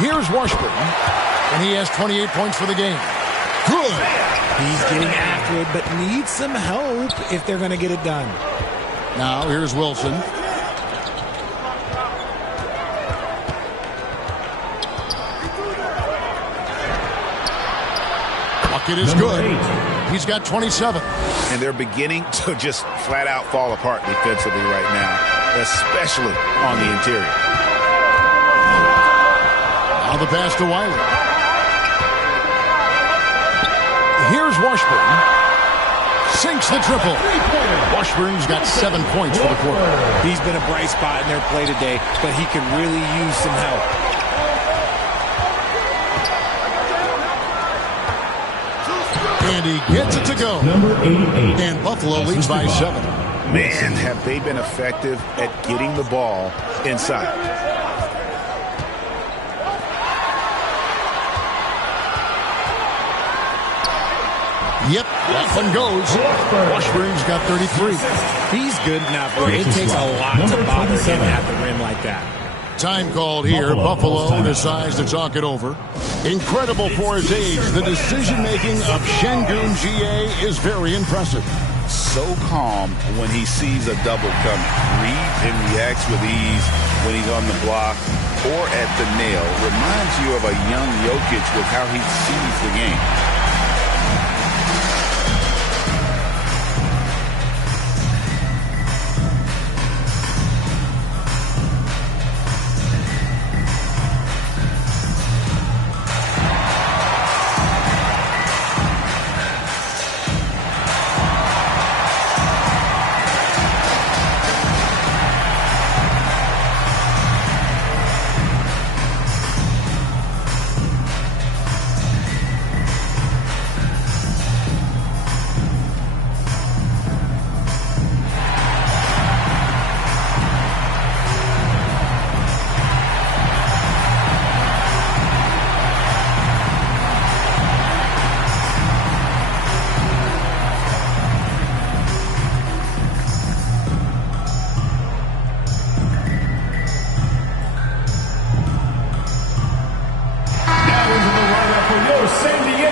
Here's Washburn, and he has 28 points for the game. Good. He's getting after it, but needs some help if they're going to get it done. Now here's Wilson. Bucket is good. He's got 27. And they're beginning to just flat out fall apart defensively right now, especially on the interior. Now the pass to Wiley. Here's Washburn. Sinks the triple. Washburn's got 7 points for the quarter. He's been a bright spot in their play today, but he could really use some help. And he gets it to go. Number 88. And Buffalo leads by 7. Man, have they been effective at getting the ball inside. Yep, that one goes. Washburn's got 33. He's good enough where it takes a lot to bother him at the rim like that. Time called here. Buffalo decides to talk it over. Incredible for his age. The decision-making of Şengün GA is very impressive. So calm when he sees a double coming. Reads and reacts with ease when he's on the block or at the nail. Reminds you of a young Jokic with how he sees the game.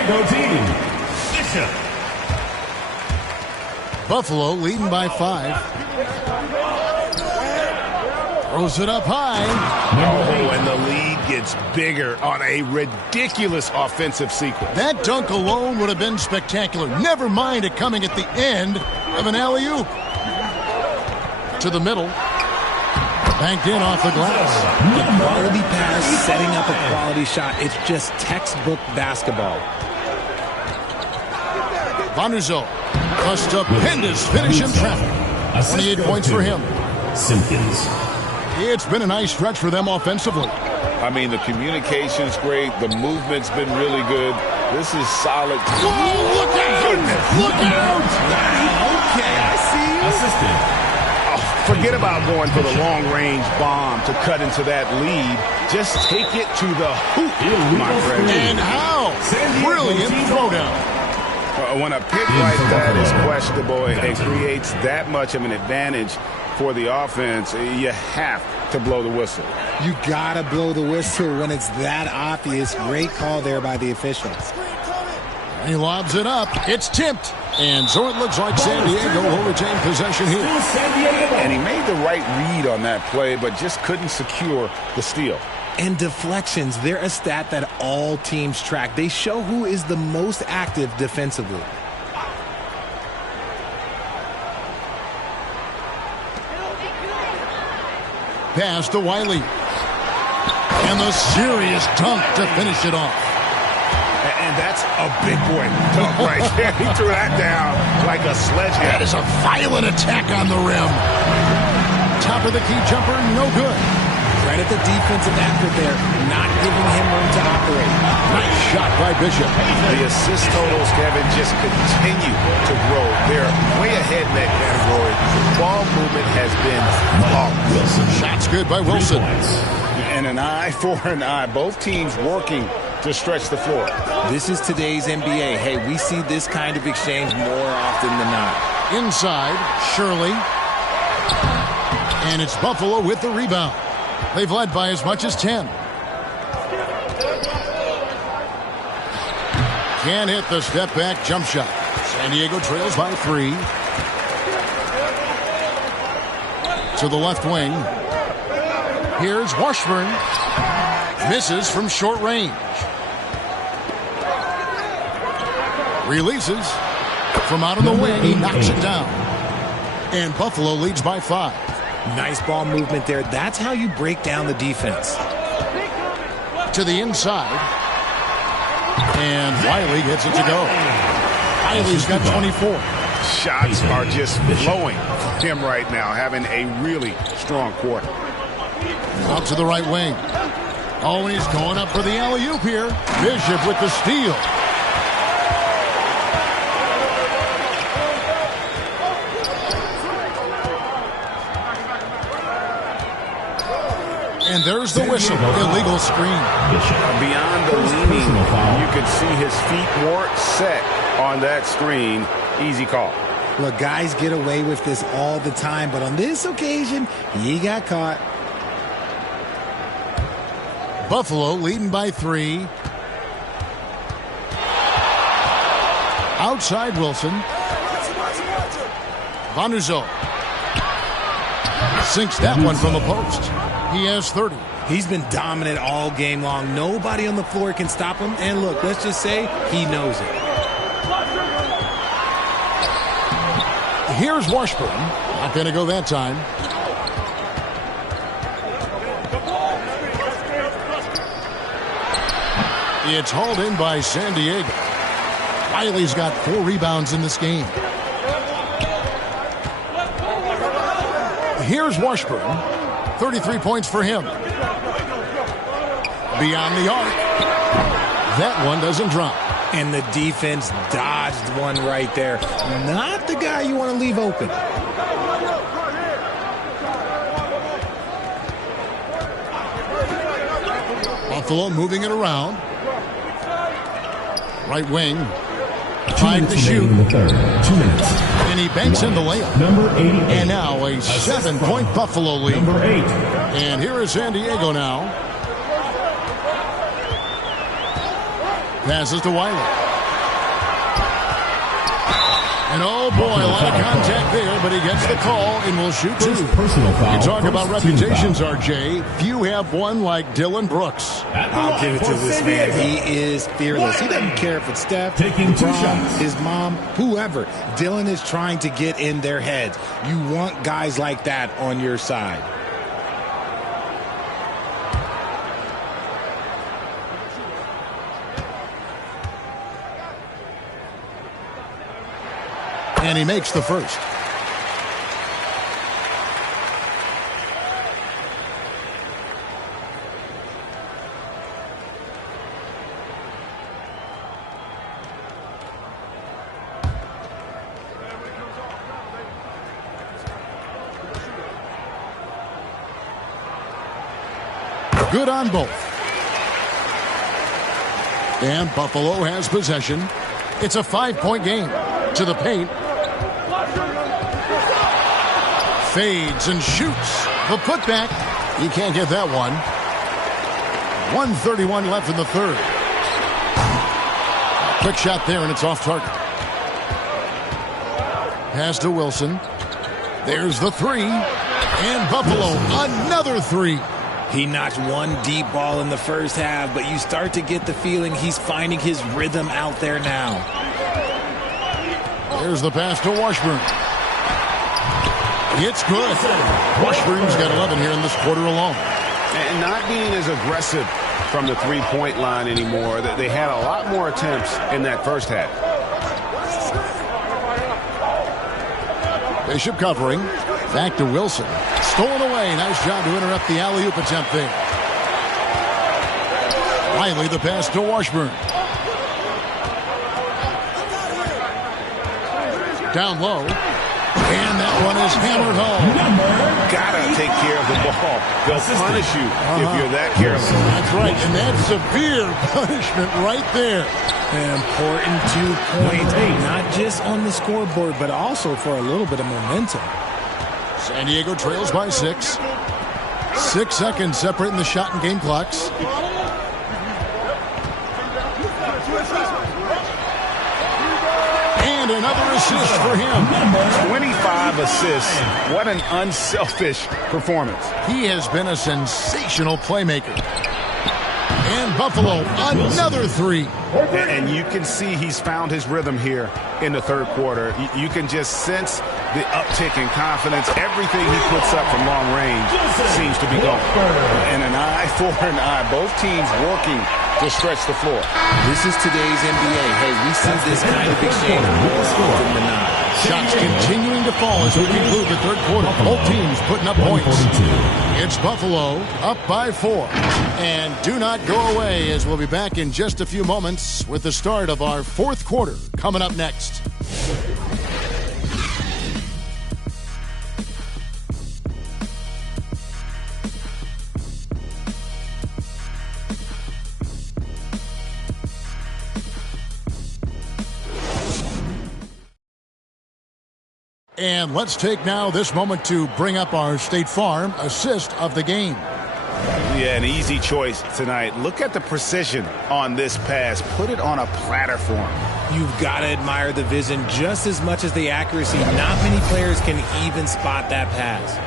Diego team. Bishop. Buffalo leading by 5. Throws it up high. Oh, and the lead gets bigger on a ridiculous offensive sequence. That dunk alone would have been spectacular. Never mind it coming at the end of an alley-oop. To the middle. Banked in off the glass. A quality pass, setting up a quality shot. It's just textbook basketball. Van der Zalm. A stupendous finish in traffic. 28 points for him. Simpkins. It's been a nice stretch for them offensively. I mean, the communication's great. The movement's been really good. This is solid. Whoa, look out! Look out! Okay, I see you. Assistant. Oh, forget about going for the long-range bomb to cut into that lead. Just take it to the hoop, my friend. And how? Brilliant throwdown. When a pick like that is questionable and creates that much of an advantage for the offense, you have to blow the whistle. You gotta blow the whistle when it's that obvious. Great call there by the officials. He lobs it up. It's tipped. And so it looks like San Diego will retain possession here. And he made the right read on that play, but just couldn't secure the steal. And deflections, they're a stat that all teams track. They show who is the most active defensively. Pass to Wiley. And the serious dunk to finish it off. And that's a big boy dunk right there. He threw that down like a sledgehammer. That is a violent attack on the rim. Top of the key jumper, no good. Credit the defensive effort there, not giving him room to operate. Nice shot by Bishop. The assist totals, Kevin, just continue to grow. They're way ahead in that category. Ball movement has been Wilson. Shots good by Wilson. And an eye for an eye. Both teams working to stretch the floor. This is today's NBA. Hey, we see this kind of exchange more often than not. Inside, Shirley. And it's Buffalo with the rebound. They've led by as much as 10. Can't hit the step-back jump shot. San Diego trails by 3. To the left wing. Here's Washburn. Misses from short range. Releases. From out of the wing, he knocks it down. And Buffalo leads by 5. Nice ball movement there. That's how you break down the defense. To the inside. And Wiley gets it to go. Wiley's got 24. Shots are just flowing from him right now, having a really strong quarter. Out to the right wing. Oh, and he's going up for the alley-oop here. Bishop with the steal. And there's the whistle. Illegal screen. Beyond the leaning, you could see his feet weren't set on that screen. Easy call. Look, guys get away with this all the time, but on this occasion, he got caught. Buffalo leading by 3. Outside Wilson. Van der Zalm sinks that one from the post. He has 30. He's been dominant all game long. Nobody on the floor can stop him. And look, let's just say he knows it. Here's Washburn. Not going to go that time. It's hauled in by San Diego. Wiley's got 4 rebounds in this game. Here's Washburn. 33 points for him. Beyond the arc. That one doesn't drop. And the defense dodged one right there. Not the guy you want to leave open. Buffalo moving it around. Right wing. Tried to shoot. 2 minutes. And he banks in the layup. Number 88. And now a 7-point Buffalo lead. Number 8. And here is San Diego now. Passes to Wiley. And oh boy, a lot of contact there, but he gets the call and will shoot two. You talk about reputations, RJ. Few have one like Dylan Brooks. I'll give it to this man. He is fearless. He doesn't care if it's Steph, LeBron, his mom, whoever. Dylan is trying to get in their heads. You want guys like that on your side. And he makes the first. Good on both. And Buffalo has possession. It's a 5-point game. To the paint. Fades and shoots. The putback. He can't get that one. 1:31 left in the third. Quick shot there, and it's off target. Pass to Wilson. There's the three. And Buffalo, another three. He notched one deep ball in the first half, but you start to get the feeling he's finding his rhythm out there now. There's the pass to Washburn. It's good. Washburn's got 11 here in this quarter alone. And not being as aggressive from the three-point line anymore. They had a lot more attempts in that first half. Bishop covering. Back to Wilson. Stolen away. Nice job to interrupt the alley-oop attempt there. Finally, the pass to Washburn. Down low. And that one is hammered home. Gotta take care of the ball. They'll punish you if you're that careless. That's right, and that's severe punishment right there. An important 2 points, not just on the scoreboard, but also for a little bit of momentum. San Diego trails by 6. 6 seconds separating the shot and game clocks. And another assist for him. 25 assists. What an unselfish performance. He has been a sensational playmaker. And Buffalo, another three. And you can see he's found his rhythm here in the third quarter. You can just sense the uptick in confidence. Everything he puts up from long range seems to be going. And an eye for an eye. Both teams working to stretch the floor. This is today's NBA. Hey, we see this kind of exchange more often than not. Shots continuing to fall as we conclude the third quarter. Both teams putting up points. It's Buffalo up by 4. And do not go away, as we'll be back in just a few moments with the start of our fourth quarter coming up next. And let's take now this moment to bring up our State Farm assist of the game. Yeah, an easy choice tonight. Look at the precision on this pass. Put it on a platter for him. You've got to admire the vision just as much as the accuracy. Not many players can even spot that pass.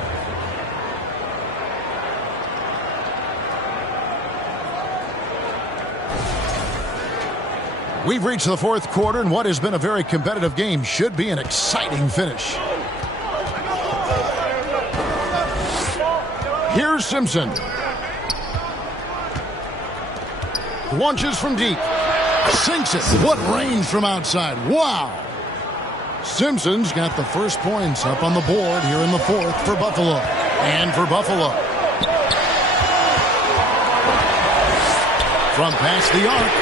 We've reached the fourth quarter, and what has been a very competitive game should be an exciting finish. Here's Simpson. Launches from deep. Sinks it. What range from outside. Wow. Simpson's got the first points up on the board here in the fourth for Buffalo. And for Buffalo. From past the arc.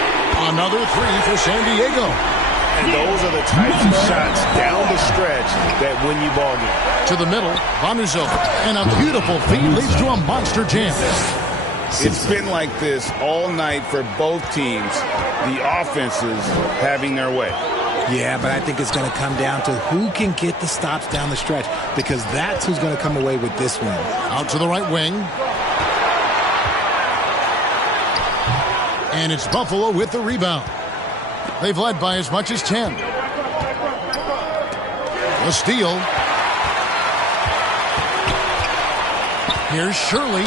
Another three for San Diego. And those are the types of shots down the stretch that win you ball game. To the middle, Vanuzo. And a beautiful feed leads to a monster jam. It's been like this all night for both teams. The offenses having their way. Yeah, but I think it's going to come down to who can get the stops down the stretch, because that's who's going to come away with this one. Out to the right wing. And it's Buffalo with the rebound. They've led by as much as 10. A steal. Here's Shirley.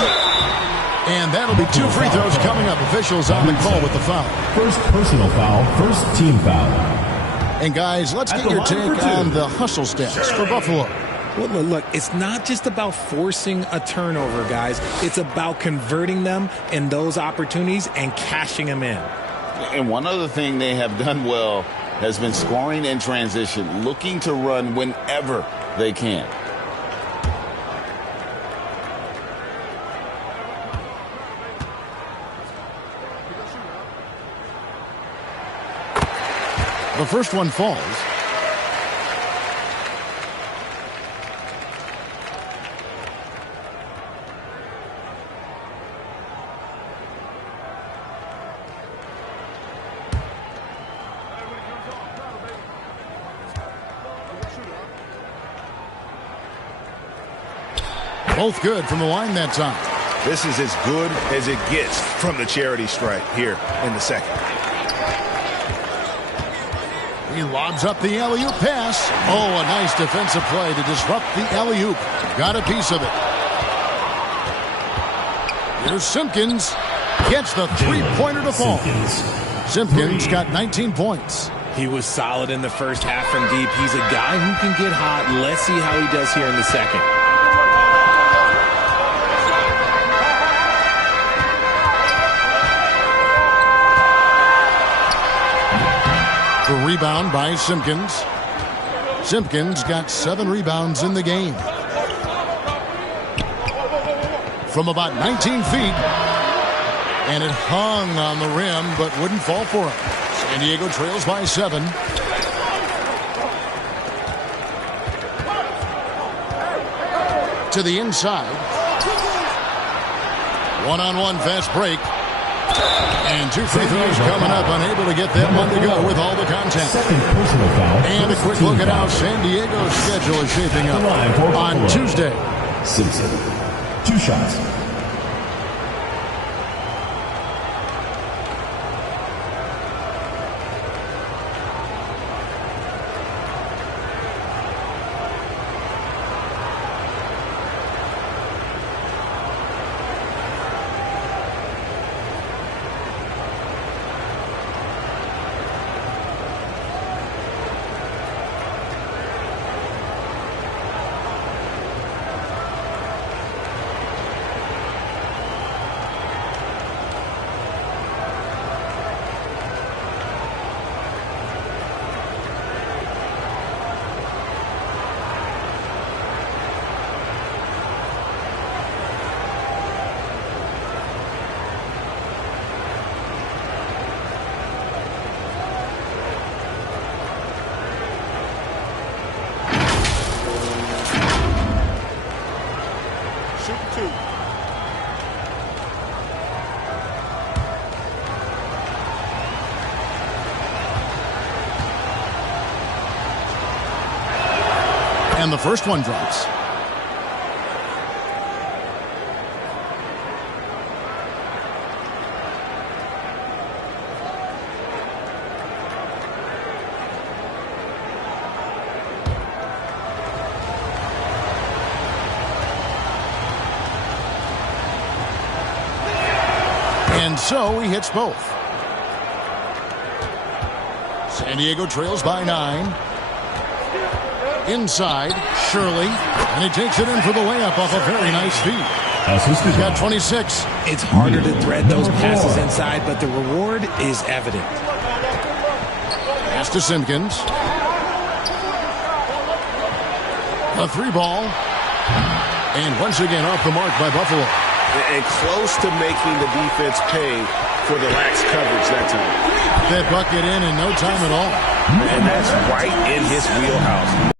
And that'll be 2 free throws coming up. Officials on the call with the foul. First personal foul, first team foul. And guys, let's get your take on the hustle stats for Buffalo. Well, look, it's not just about forcing a turnover, guys. It's about converting them in those opportunities and cashing them in. And one other thing they have done well has been scoring in transition, looking to run whenever they can. The first one falls. Both good from the line that time. This is as good as it gets from the charity stripe here in the second. He lobs up the alley-oop pass. Oh, a nice defensive play to disrupt the alley-oop. Got a piece of it. Here's Simpkins. Gets the three-pointer to fall. Simpkins got 19 points. He was solid in the first half from deep. He's a guy who can get hot. Let's see how he does here in the second. The rebound by Simpkins. Simpkins got 7 rebounds in the game. From about 19 feet. And it hung on the rim, but wouldn't fall for him. San Diego trails by 7. To the inside. One-on-one fast break. And 2 free throws coming up, unable to get that one to go with all the contact. Second personal foul. And a quick look at how San Diego's schedule is shaping up on Tuesday. Simpson, 2 shots. And the first one drops. And so he hits both. San Diego trails by 9. Inside, Shirley, and he takes it in for the layup off a very nice feed. He's got 26. It's harder to thread those passes inside, but the reward is evident. Pass to Simpkins. A 3-ball. And once again off the mark by Buffalo. And close to making the defense pay for the lax coverage that time. That bucket in no time at all. And that's right in his wheelhouse.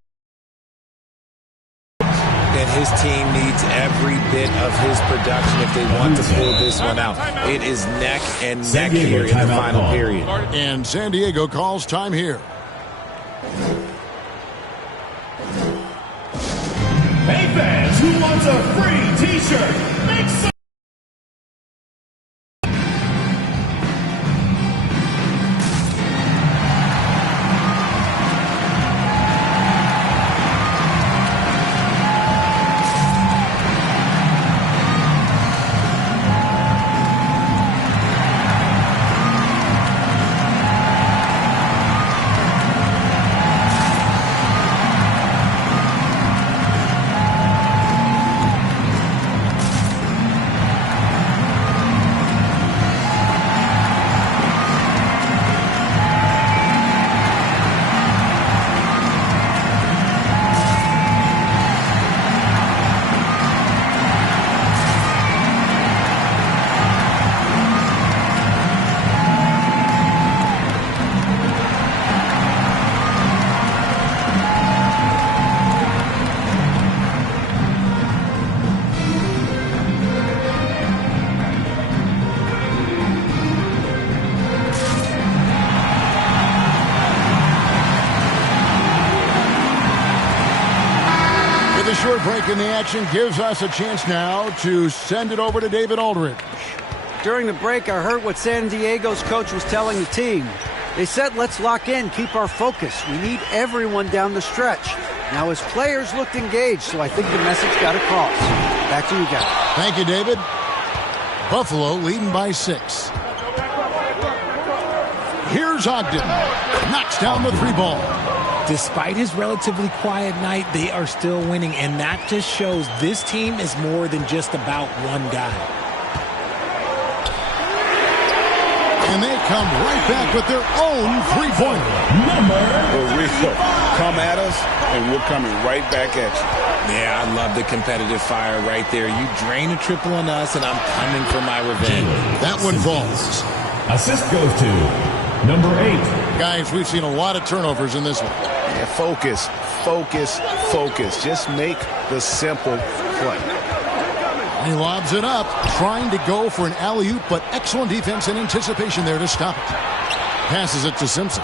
And his team needs every bit of his production if they want to pull this one out. It is neck and neck here in the final period. And San Diego calls time here. Hey fans, who wants a free t-shirt? Make some. break in the action gives us a chance now to send it over to David Aldridge. During the break, I heard what San Diego's coach was telling the team. They said, let's lock in, keep our focus. We need everyone down the stretch. Now, his players looked engaged, so I think the message got across. Back to you guys. Thank you, David. Buffalo leading by 6. Here's Ogden. Knocks down the 3 ball. Despite his relatively quiet night, they are still winning, and that just shows this team is more than just about one guy. And they come right back with their own 3-pointer. For real. Come at us, and we're coming right back at you. Yeah, I love the competitive fire right there. You drain a triple on us, and I'm coming for my revenge. That one falls. Assist goes to number 8. Guys, we've seen a lot of turnovers in this one. Yeah, focus, focus, focus. Just make the simple play. He lobs it up, trying to go for an alley-oop, but excellent defense and anticipation there to stop it. Passes it to Simpson.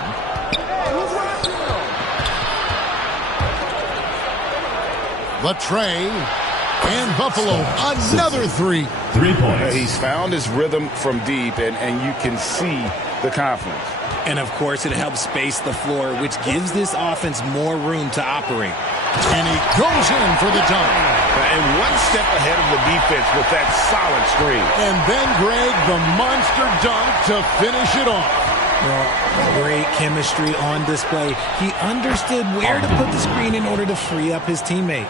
Latray and Buffalo, another 3. 3 points. He's found his rhythm from deep, and you can see the confidence. And, of course, it helps space the floor, which gives this offense more room to operate. And he goes in for the dunk. And one step ahead of the defense with that solid screen. And then, Greg, the monster dunk to finish it off. Well, great chemistry on display. He understood where to put the screen in order to free up his teammate.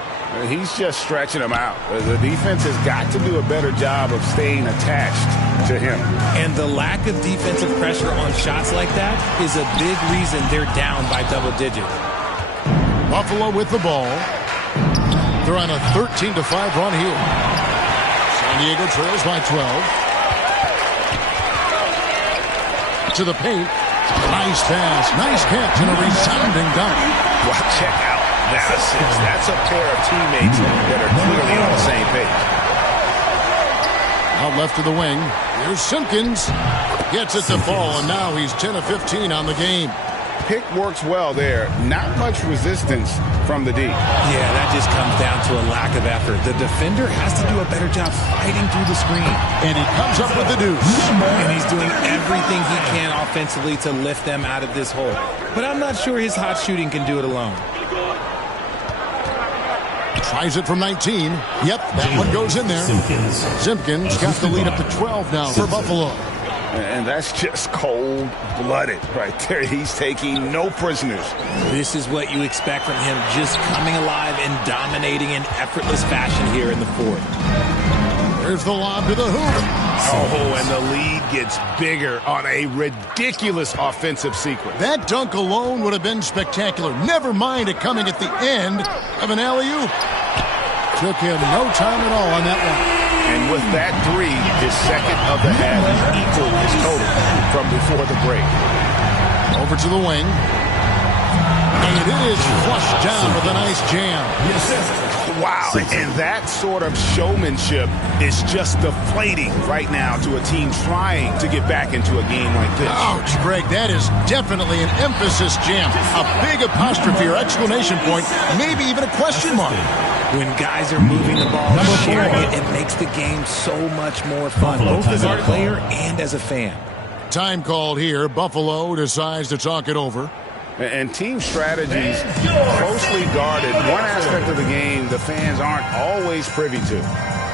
He's just stretching him out. The defense has got to do a better job of staying attached to him. And the lack of defensive pressure on shots like that is a big reason they're down by double digits. Buffalo with the ball. They're on a 13-5 run here. San Diego trails by 12. To the paint. Nice pass. Nice catch and a resounding dunk. Well, check out that assist. That's a pair of teammates that are clearly on the same page. Out left to the wing. Here's Simpkins. Gets it to fall, and now he's 10 of 15 on the game. Pick works well there. Not much resistance from the D. Yeah, that just comes down to a lack of effort. The defender has to do a better job fighting through the screen. And he comes up with the deuce. And he's doing everything he can offensively to lift them out of this hole. But I'm not sure his hot shooting can do it alone. Tries it from 19. Yep, that one goes in there. Simpkins got the lead up to 12 now for Buffalo. And that's just cold-blooded right there. He's taking no prisoners. This is what you expect from him, just coming alive and dominating in effortless fashion here in the fourth. There's the lob to the hoop. Oh, and the lead gets bigger on a ridiculous offensive sequence. That dunk alone would have been spectacular. Never mind it coming at the end of an alley-oop. Took him no time at all on that one. And with that 3, his second of the half is equal his total from before the break. Over to the wing. And it is flushed down with a nice jam. Wow, and that sort of showmanship is just deflating right now to a team trying to get back into a game like this. Ouch, Greg, that is definitely an emphasis jam. A big apostrophe or exclamation point, maybe even a question mark. When guys are moving the ball, sharing it makes the game so much more fun, both as a player and as a fan. Time called here. Buffalo decides to talk it over. And team strategies closely guarded. One aspect of the game the fans aren't always privy to.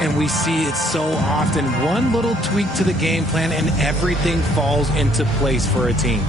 And we see it so often. One little tweak to the game plan and everything falls into place for a team.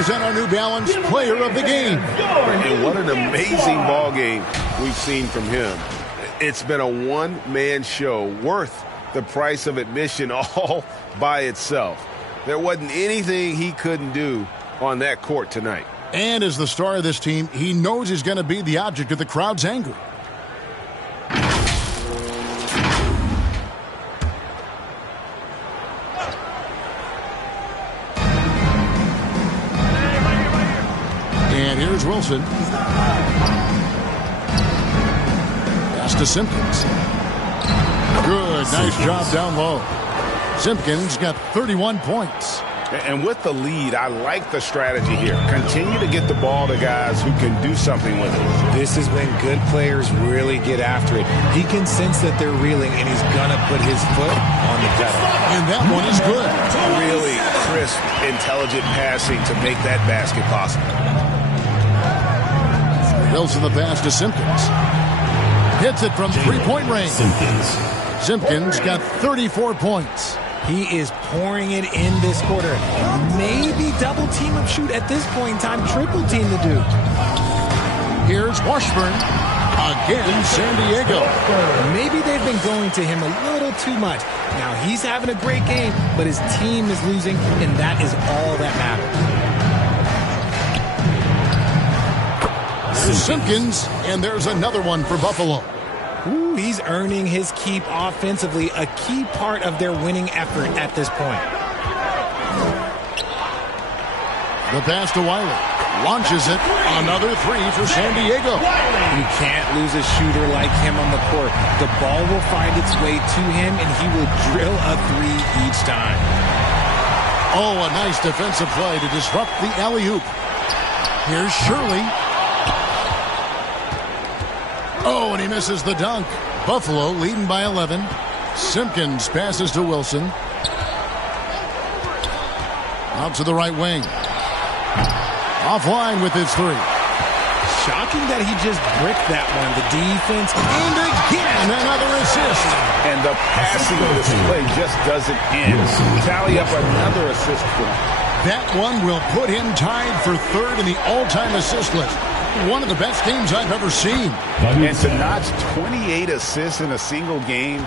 present our New Balance Player of the Game. And what an amazing ball game we've seen from him. It's been a one-man show worth the price of admission all by itself. There wasn't anything he couldn't do on that court tonight. And as the star of this team, he knows he's going to be the object of the crowd's anger. And here's Wilson. Pass to Simpkins. Good, nice job down low. Simpkins got 31 points. And with the lead, I like the strategy here. Continue to get the ball to guys who can do something with it. This is when good players really get after it. He can sense that they're reeling, and he's going to put his foot on the pedal. And that one is good. Really crisp, intelligent passing to make that basket possible. Wilson the pass to Simpkins. Hits it from three-point range. Simpkins got 34 points. He is pouring it in this quarter. Maybe double team him shoot at this point in time. Triple team the Duke. Here's Washburn. Again, San Diego. Maybe they've been going to him a little too much. Now he's having a great game, but his team is losing, and that is all that matters. Simpkins, and there's another one for Buffalo. Ooh, he's earning his keep offensively, a key part of their winning effort at this point. The pass to Wiley. Launches it. Another three for San Diego. You can't lose a shooter like him on the court. The ball will find its way to him, and he will drill a three each time. Oh, a nice defensive play to disrupt the alley-oop. Here's Shirley. Oh, and he misses the dunk. Buffalo leading by 11. Simpkins passes to Wilson. Out to the right wing. Offline with his three. Shocking that he just bricked that one. The defense. And again, another assist. And the passing display just doesn't end. Tally up another assist for him. That one will put him tied for third in the all-time assist list. One of the best games I've ever seen. And to notch 28 assists in a single game,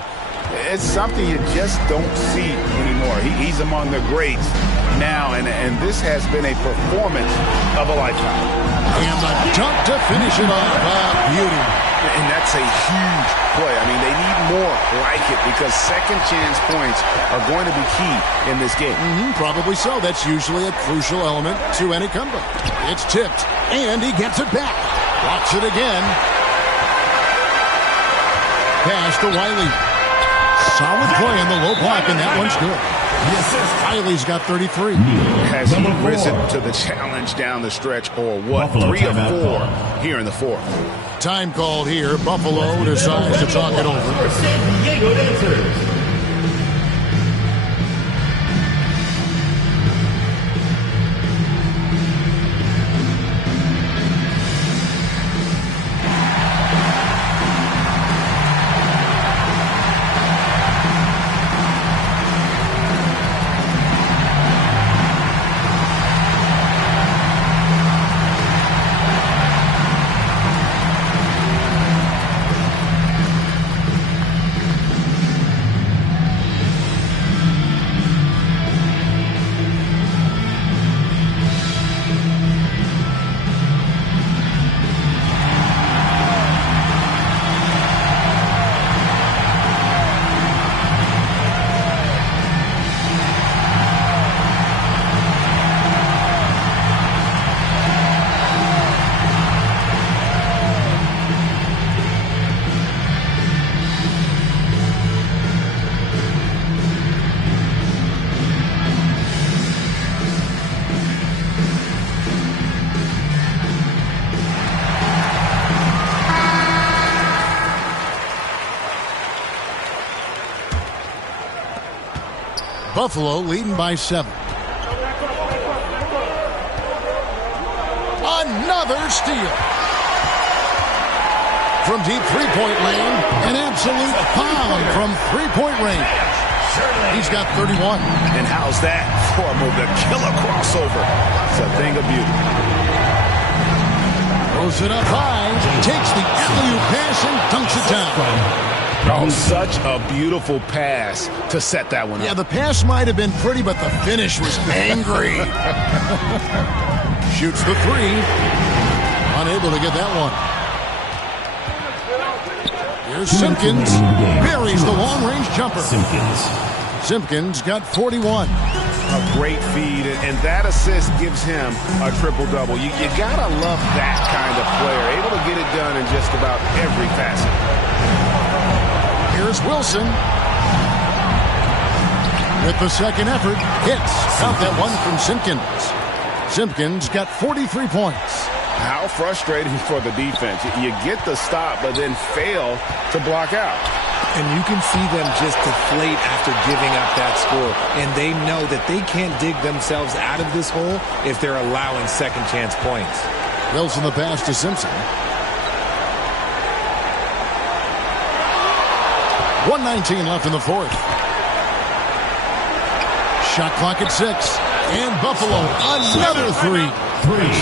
it's something you just don't see anymore. He's among the greats now, and this has been a performance of a lifetime. And the dunk to finish it off. Beauty. And that's a huge play. I mean, they need more like it because second chance points are going to be key in this game. Probably so. That's usually a crucial element to any comeback. It's tipped, and he gets it back. Watch it again. Pass to Wiley. Solid play in the low block, and that one's good. Wiley's got 33. Has he risen to the challenge down the stretch, or what? 3 of 4 here in the fourth. Time called here. Buffalo decides to talk it over. San Diego answers. Buffalo leading by 7. Another steal. From deep three-point lane, an absolute pound from three-point range. He's got 31. And how's that for a move? The killer crossover. It's a thing of beauty. Throws it up high, takes the alley-oop pass and dunks it down. Oh, such a beautiful pass to set that one up. Yeah, the pass might have been pretty, but the finish was angry. Shoots the three. Unable to get that one. Here's Simpkins. Buries the long-range jumper. Simpkins got 41. A great feed, and that assist gives him a triple-double. You gotta love that kind of player, able to get it done in just about every facet. Here's Wilson. With the second effort, hits. Count that one from Simpkins. Simpkins got 43 points. How frustrating for the defense. You get the stop, but then fail to block out. And you can see them just deflate after giving up that score. And they know that they can't dig themselves out of this hole if they're allowing second chance points. Wilson the pass to Simpson. 1:19 left in the fourth. Shot clock at 6. And Buffalo, another three.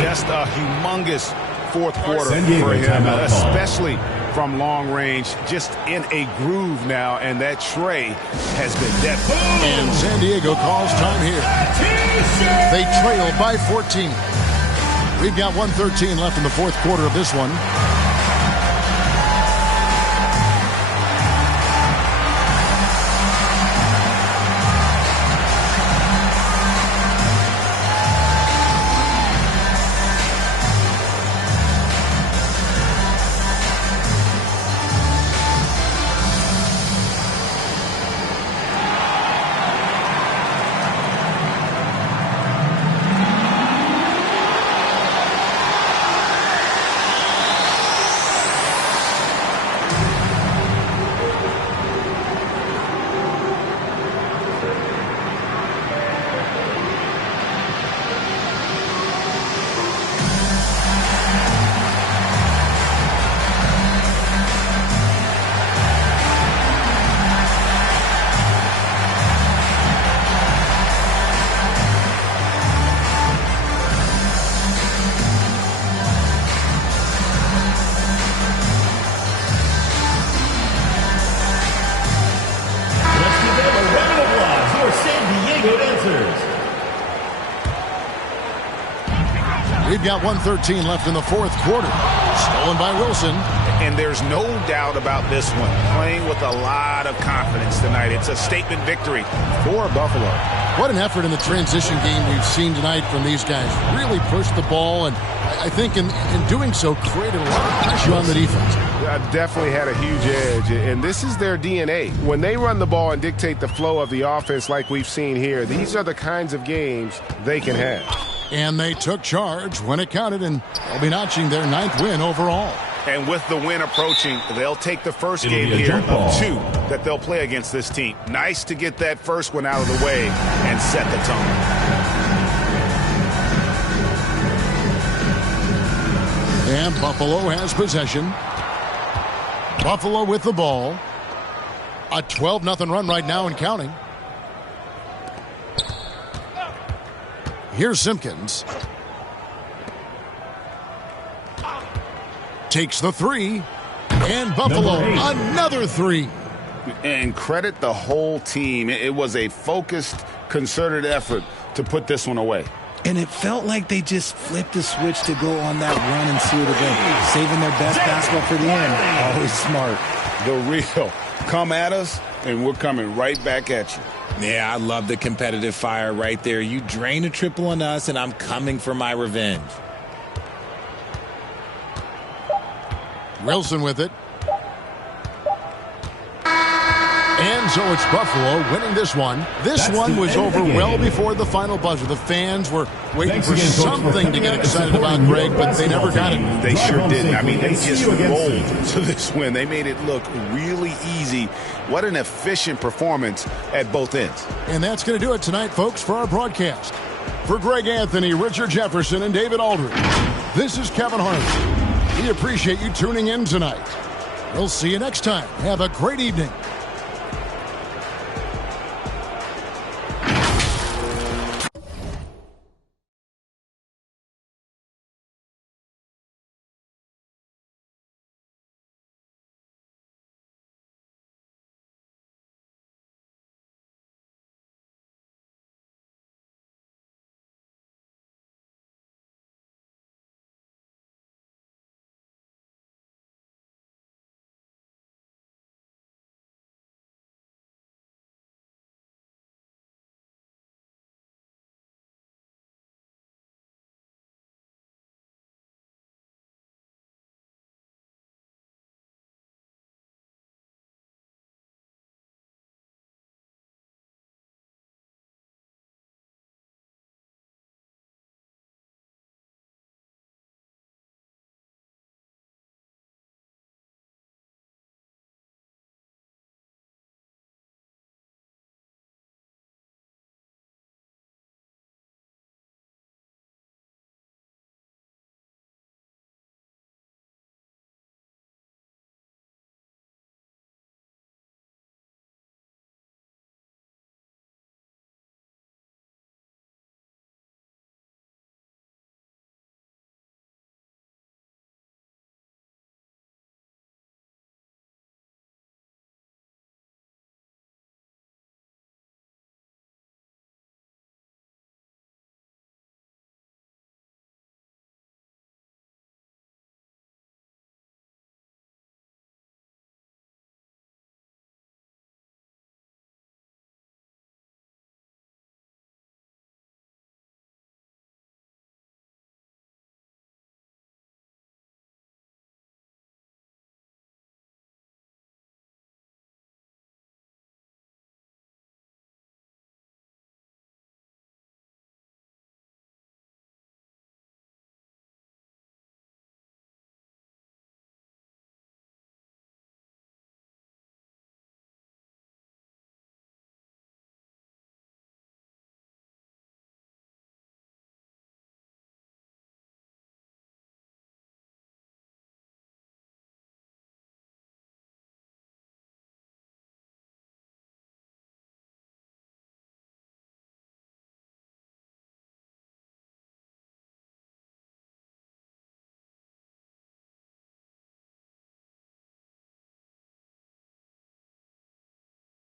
Just a humongous fourth quarter for him, especially from long range. Just in a groove now, and that tray has been deadly. And San Diego calls time here. They trail by 14. We've got 1:13 left in the fourth quarter of this one. We've got 1:13 left in the fourth quarter. Stolen by Wilson. And there's no doubt about this one. Playing with a lot of confidence tonight. It's a statement victory for Buffalo. What an effort in the transition game we've seen tonight from these guys. Really pushed the ball, and I think in doing so created a lot of pressure on the defense. Definitely had a huge edge, and this is their DNA. When they run the ball and dictate the flow of the offense like we've seen here, these are the kinds of games they can have. And they took charge when it counted, and they'll be notching their 9th win overall. And with the win approaching, they'll take the first game here of 2 that they'll play against this team. Nice to get that first one out of the way and set the tone. And Buffalo has possession. Buffalo with the ball. A 12-0 run right now and counting. Here's Simpkins. Takes the three. And Buffalo, another three. And credit the whole team. It was a focused, concerted effort to put this one away. And it felt like they just flipped the switch to go on that run and seal the game. Saving their best basketball for the end. Always smart. The real. Come at us, and we're coming right back at you. Yeah, I love the competitive fire right there. You drain a triple on us, and I'm coming for my revenge. Wilson with it. And so it's Buffalo winning this one. This one was over well before the final buzzer. The fans were waiting for something to get excited about, Greg, but they never got it. They sure didn't. I mean, they just rolled to this win. They made it look really easy. What an efficient performance at both ends. And that's going to do it tonight, folks, for our broadcast. For Greg Anthony, Richard Jefferson, and David Aldridge, this is Kevin Harlan. We appreciate you tuning in tonight. We'll see you next time. Have a great evening.